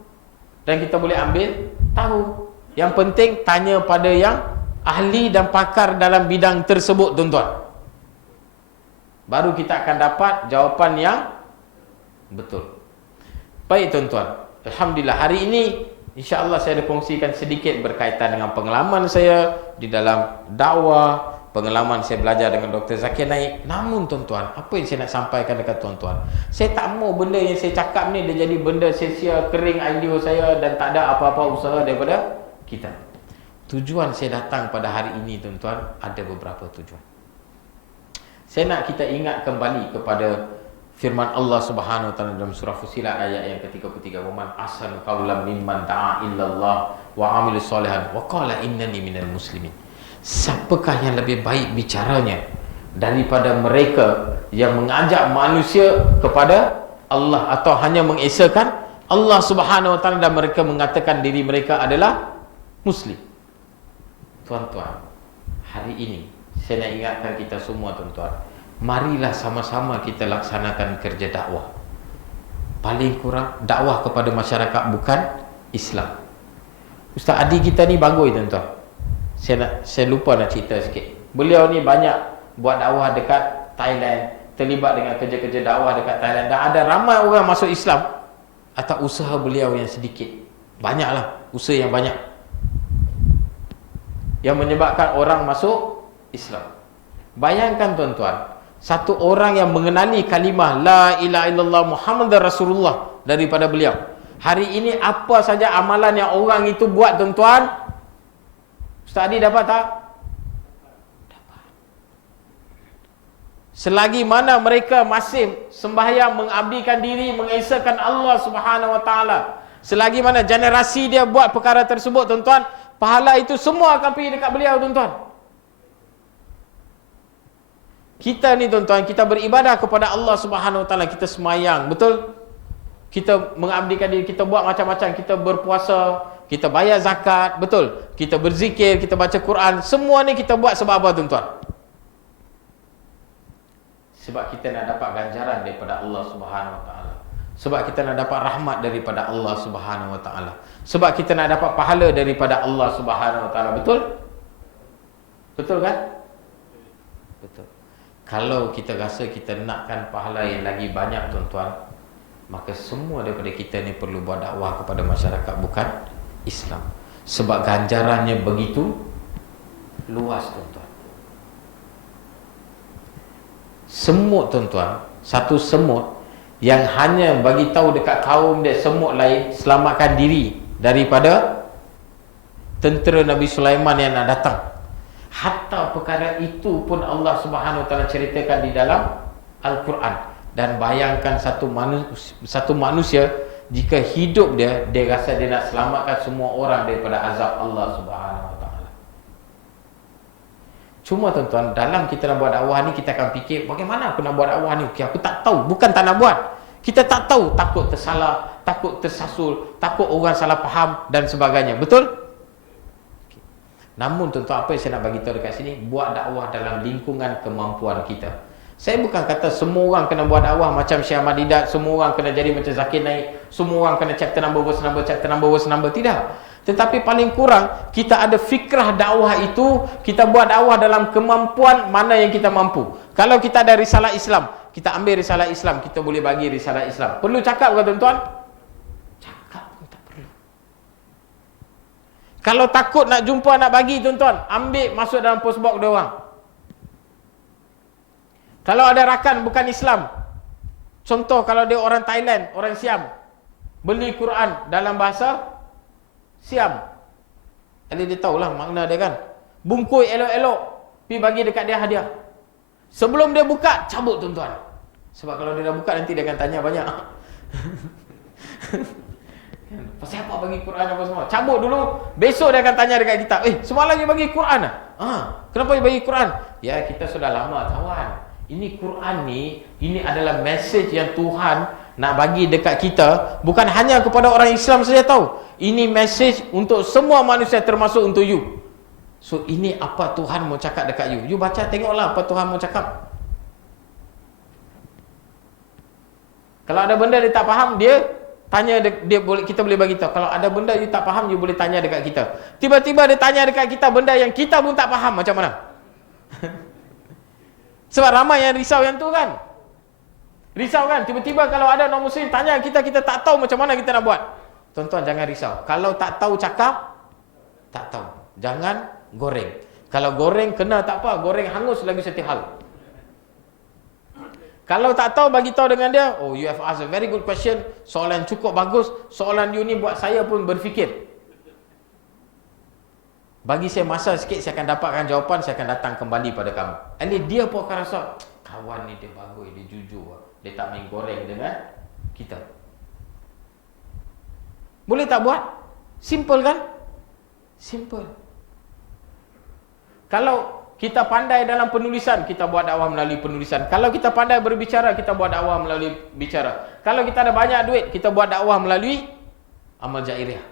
Dan kita boleh ambil tahu. Yang penting tanya pada yang ahli dan pakar dalam bidang tersebut tuan-tuan. Baru kita akan dapat jawapan yang betul. Baik tuan-tuan, alhamdulillah hari ini insya-Allah saya ada kongsikan sedikit berkaitan dengan pengalaman saya di dalam dakwah, pengalaman saya belajar dengan Dr. Zakir Naik. Namun tuan-tuan, apa yang saya nak sampaikan dekat tuan-tuan, saya tak mau benda yang saya cakap ni dia jadi benda sia-sia, kering idea saya dan tak ada apa-apa usaha daripada kita. Tujuan saya datang pada hari ini tuan-tuan, ada beberapa tujuan. Saya nak kita ingat kembali kepada firman Allah Subhanahu wa taala dalam surah Fussilat ayat yang ke-33, "Wa man ahsanu qawlan mimman da'a illa Allah wa 'amila sholihan wa qala innani minal muslimin." Siapakah yang lebih baik bicaranya daripada mereka yang mengajak manusia kepada Allah atau hanya mengesakan Allah Subhanahu wa taala dan mereka mengatakan diri mereka adalah muslim. Tuan-tuan, hari ini saya nak ingatkan kita semua tuan-tuan, marilah sama-sama kita laksanakan kerja dakwah. Paling kurang dakwah kepada masyarakat bukan Islam. Ustaz Adi kita ni bagus tuan-tuan. Saya lupa nak cerita sikit. Beliau ni banyak buat dakwah dekat Thailand, terlibat dengan kerja-kerja dakwah dekat Thailand, dan ada ramai orang masuk Islam atas usaha beliau yang sedikit. Banyaklah usaha yang banyak yang menyebabkan orang masuk Islam. Bayangkan tuan-tuan, satu orang yang mengenali kalimah La ilaha illallah Muhammadar Rasulullah daripada beliau. Hari ini apa saja amalan yang orang itu buat tuan-tuan? Ustaz Adi dapat tak? Dapat. Selagi mana mereka masih sembahyang, mengabdikan diri, mengesahkan Allah Subhanahu Wa Taala, selagi mana generasi dia buat perkara tersebut tuan-tuan, pahala itu semua akan pergi dekat beliau tuan-tuan. Kita ni tuan-tuan, kita beribadah kepada Allah Subhanahu Wa Taala, kita semayang, betul? Kita mengabdikan diri, kita buat macam-macam, kita berpuasa, kita bayar zakat, betul? Kita berzikir, kita baca Quran, semua ni kita buat sebab apa tuan-tuan? Sebab kita nak dapat ganjaran daripada Allah Subhanahu Wa Taala. Sebab kita nak dapat rahmat daripada Allah Subhanahu Wa Taala. Sebab kita nak dapat pahala daripada Allah Subhanahu Wa Taala, betul? Betul kan? Betul. Kalau kita rasa kita nakkan pahala yang lagi banyak tuan-tuan, maka semua daripada kita ni perlu buat dakwah kepada masyarakat bukan Islam. Sebab ganjarannya begitu luas tuan-tuan. Semut tuan-tuan, satu semut yang hanya bagi tahu dekat kaum dia semut lain selamatkan diri daripada tentera Nabi Sulaiman yang nak datang. Hatta perkara itu pun Allah Subhanahu Wa Taala ceritakan di dalam Al-Quran. Dan bayangkan satu manusia jika hidup dia rasa dia nak selamatkan semua orang daripada azab Allah Subhanahu Wa Taala. Cuma tuan-tuan, dalam kita nak buat dakwah ni, kita akan fikir, bagaimana aku nak buat dakwah ni? Okay, aku tak tahu, bukan tak nak buat. Kita tak tahu, takut tersalah, takut tersasul, takut orang salah faham dan sebagainya. Betul? Okay. Namun tuan-tuan, apa yang saya nak bagi tahu dekat sini, buat dakwah dalam lingkungan kemampuan kita. Saya bukan kata semua orang kena buat dakwah macam Syekh Ahmad Didat, semua orang kena jadi macam Zakir Naik, semua orang kena chapter number, chapter number, tidak. Tetapi paling kurang, kita ada fikrah dakwah itu, kita buat dakwah dalam kemampuan mana yang kita mampu. Kalau kita ada risalah Islam, kita ambil risalah Islam, kita boleh bagi risalah Islam. Perlu cakap ke tuan-tuan? Cakap pun tak perlu. Kalau takut nak jumpa, nak bagi tuan-tuan, ambil masuk dalam postbox dia orang. Kalau ada rakan bukan Islam, contoh kalau dia orang Thailand, orang Siam, beli Quran dalam bahasa Siam, jadi dia tahulah makna dia kan. Bungkus elok-elok, pergi bagi dekat dia hadiah. Sebelum dia buka, cabut tuan-tuan. Sebab kalau dia dah buka, nanti dia akan tanya banyak. Pasal apa bagi Quran apa semua? Cabut dulu, besok dia akan tanya dekat kita, semalam dia bagi Quran kenapa dia bagi Quran? Ya, kita sudah lama kawan. Ini Quran ni, ini adalah mesej yang Tuhan nak bagi dekat kita, bukan hanya kepada orang Islam saja tahu. Ini mesej untuk semua manusia, termasuk untuk you. So ini apa Tuhan mau cakap dekat you. You baca, tengoklah apa Tuhan mau cakap. Kalau ada benda dia tak faham, dia tanya, kita boleh bagi tahu. Kalau ada benda you tak faham, you boleh tanya dekat kita. Tiba-tiba dia tanya dekat kita benda yang kita pun tak faham, macam mana? Sebab ramai yang risau yang tu kan. Risau kan, tiba-tiba kalau ada non muslim tanya kita, kita tak tahu macam mana kita nak buat. Tuan-tuan jangan risau. Kalau tak tahu cakap, tak tahu, jangan goreng. Kalau goreng kena tak apa, goreng hangus lagi satu hal. Kalau tak tahu, bagi tahu dengan dia, oh you have asked a very good question, soalan cukup bagus, soalan you ni buat saya pun berfikir. Bagi saya masa sikit, saya akan dapatkan jawapan, saya akan datang kembali pada kamu. And dia pun akan rasa, kawan ni dia bagus, dia jujur, dia tak main goreng dengan kita. Boleh tak buat? Simple kan? Simple. Kalau kita pandai dalam penulisan, kita buat dakwah melalui penulisan. Kalau kita pandai berbicara, kita buat dakwah melalui bicara. Kalau kita ada banyak duit, kita buat dakwah melalui amal jariah.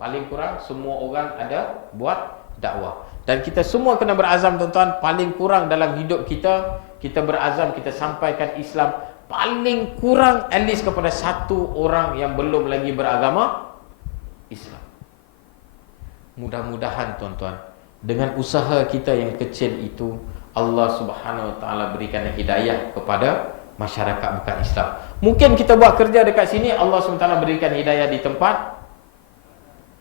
Paling kurang semua orang ada buat dakwah. Dan kita semua kena berazam tuan-tuan, paling kurang dalam hidup kita, kita berazam, kita sampaikan Islam paling kurang at least kepada satu orang yang belum lagi beragama Islam. Mudah-mudahan tuan-tuan, dengan usaha kita yang kecil itu, Allah Subhanahu Wa Taala berikan hidayah kepada masyarakat bukan Islam. Mungkin kita buat kerja dekat sini, Allah Subhanahu Wa Taala berikan hidayah di tempat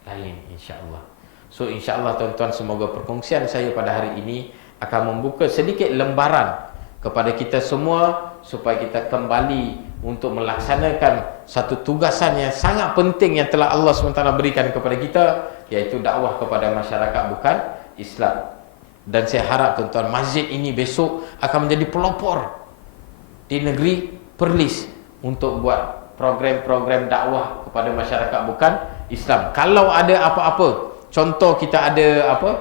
lain, insya-Allah. So insya-Allah tuan-tuan, semoga perkongsian saya pada hari ini akan membuka sedikit lembaran kepada kita semua supaya kita kembali untuk melaksanakan satu tugasan yang sangat penting yang telah Allah SWT berikan kepada kita, iaitu dakwah kepada masyarakat bukan Islam. Dan saya harap tuan-tuan, masjid ini besok akan menjadi pelopor di negeri Perlis untuk buat program-program dakwah kepada masyarakat bukan Islam. Kalau ada apa-apa, contoh kita ada apa,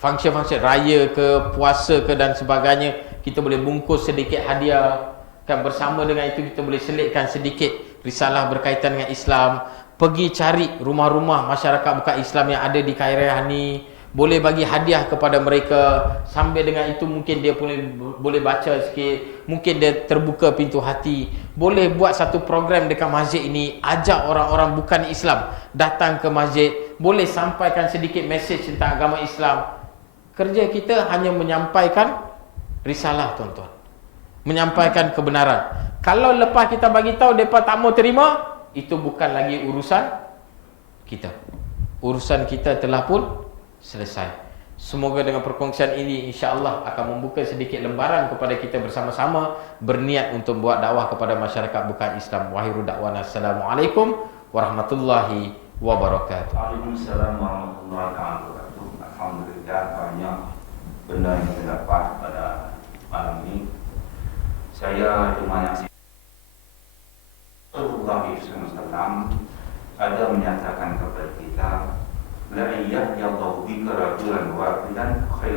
function-function raya ke, puasa ke dan sebagainya, kita boleh bungkus sedikit hadiah kan. Bersama dengan itu kita boleh selitkan sedikit risalah berkaitan dengan Islam. Pergi cari rumah-rumah masyarakat bukan Islam yang ada di Khairiah ni, boleh bagi hadiah kepada mereka. Sambil dengan itu mungkin dia boleh baca sikit, mungkin dia terbuka pintu hati. Boleh buat satu program dekat masjid ini, ajak orang-orang bukan Islam datang ke masjid, boleh sampaikan sedikit mesej tentang agama Islam. Kerja kita hanya menyampaikan risalah tuan-tuan, menyampaikan kebenaran. Kalau lepas kita bagi tahu mereka tak mau terima, itu bukan lagi urusan kita. Urusan kita telah pun selesai. Semoga dengan perkongsian ini insya-Allah akan membuka sedikit lembaran kepada kita bersama-sama berniat untuk buat dakwah kepada masyarakat bukan Islam. Wahiru da'wana assalamualaikum warahmatullahi wabarakatuh. Waalaikumsalam warahmatullahi wabarakatuh. Alhamdulillah, banyak benda yang kita dapat pada malam ini. Saya cuma nyaksikan Rasulullah SAW ada menyatakan kepada kita, la yahdi Allahu bika rajulan wahidan khair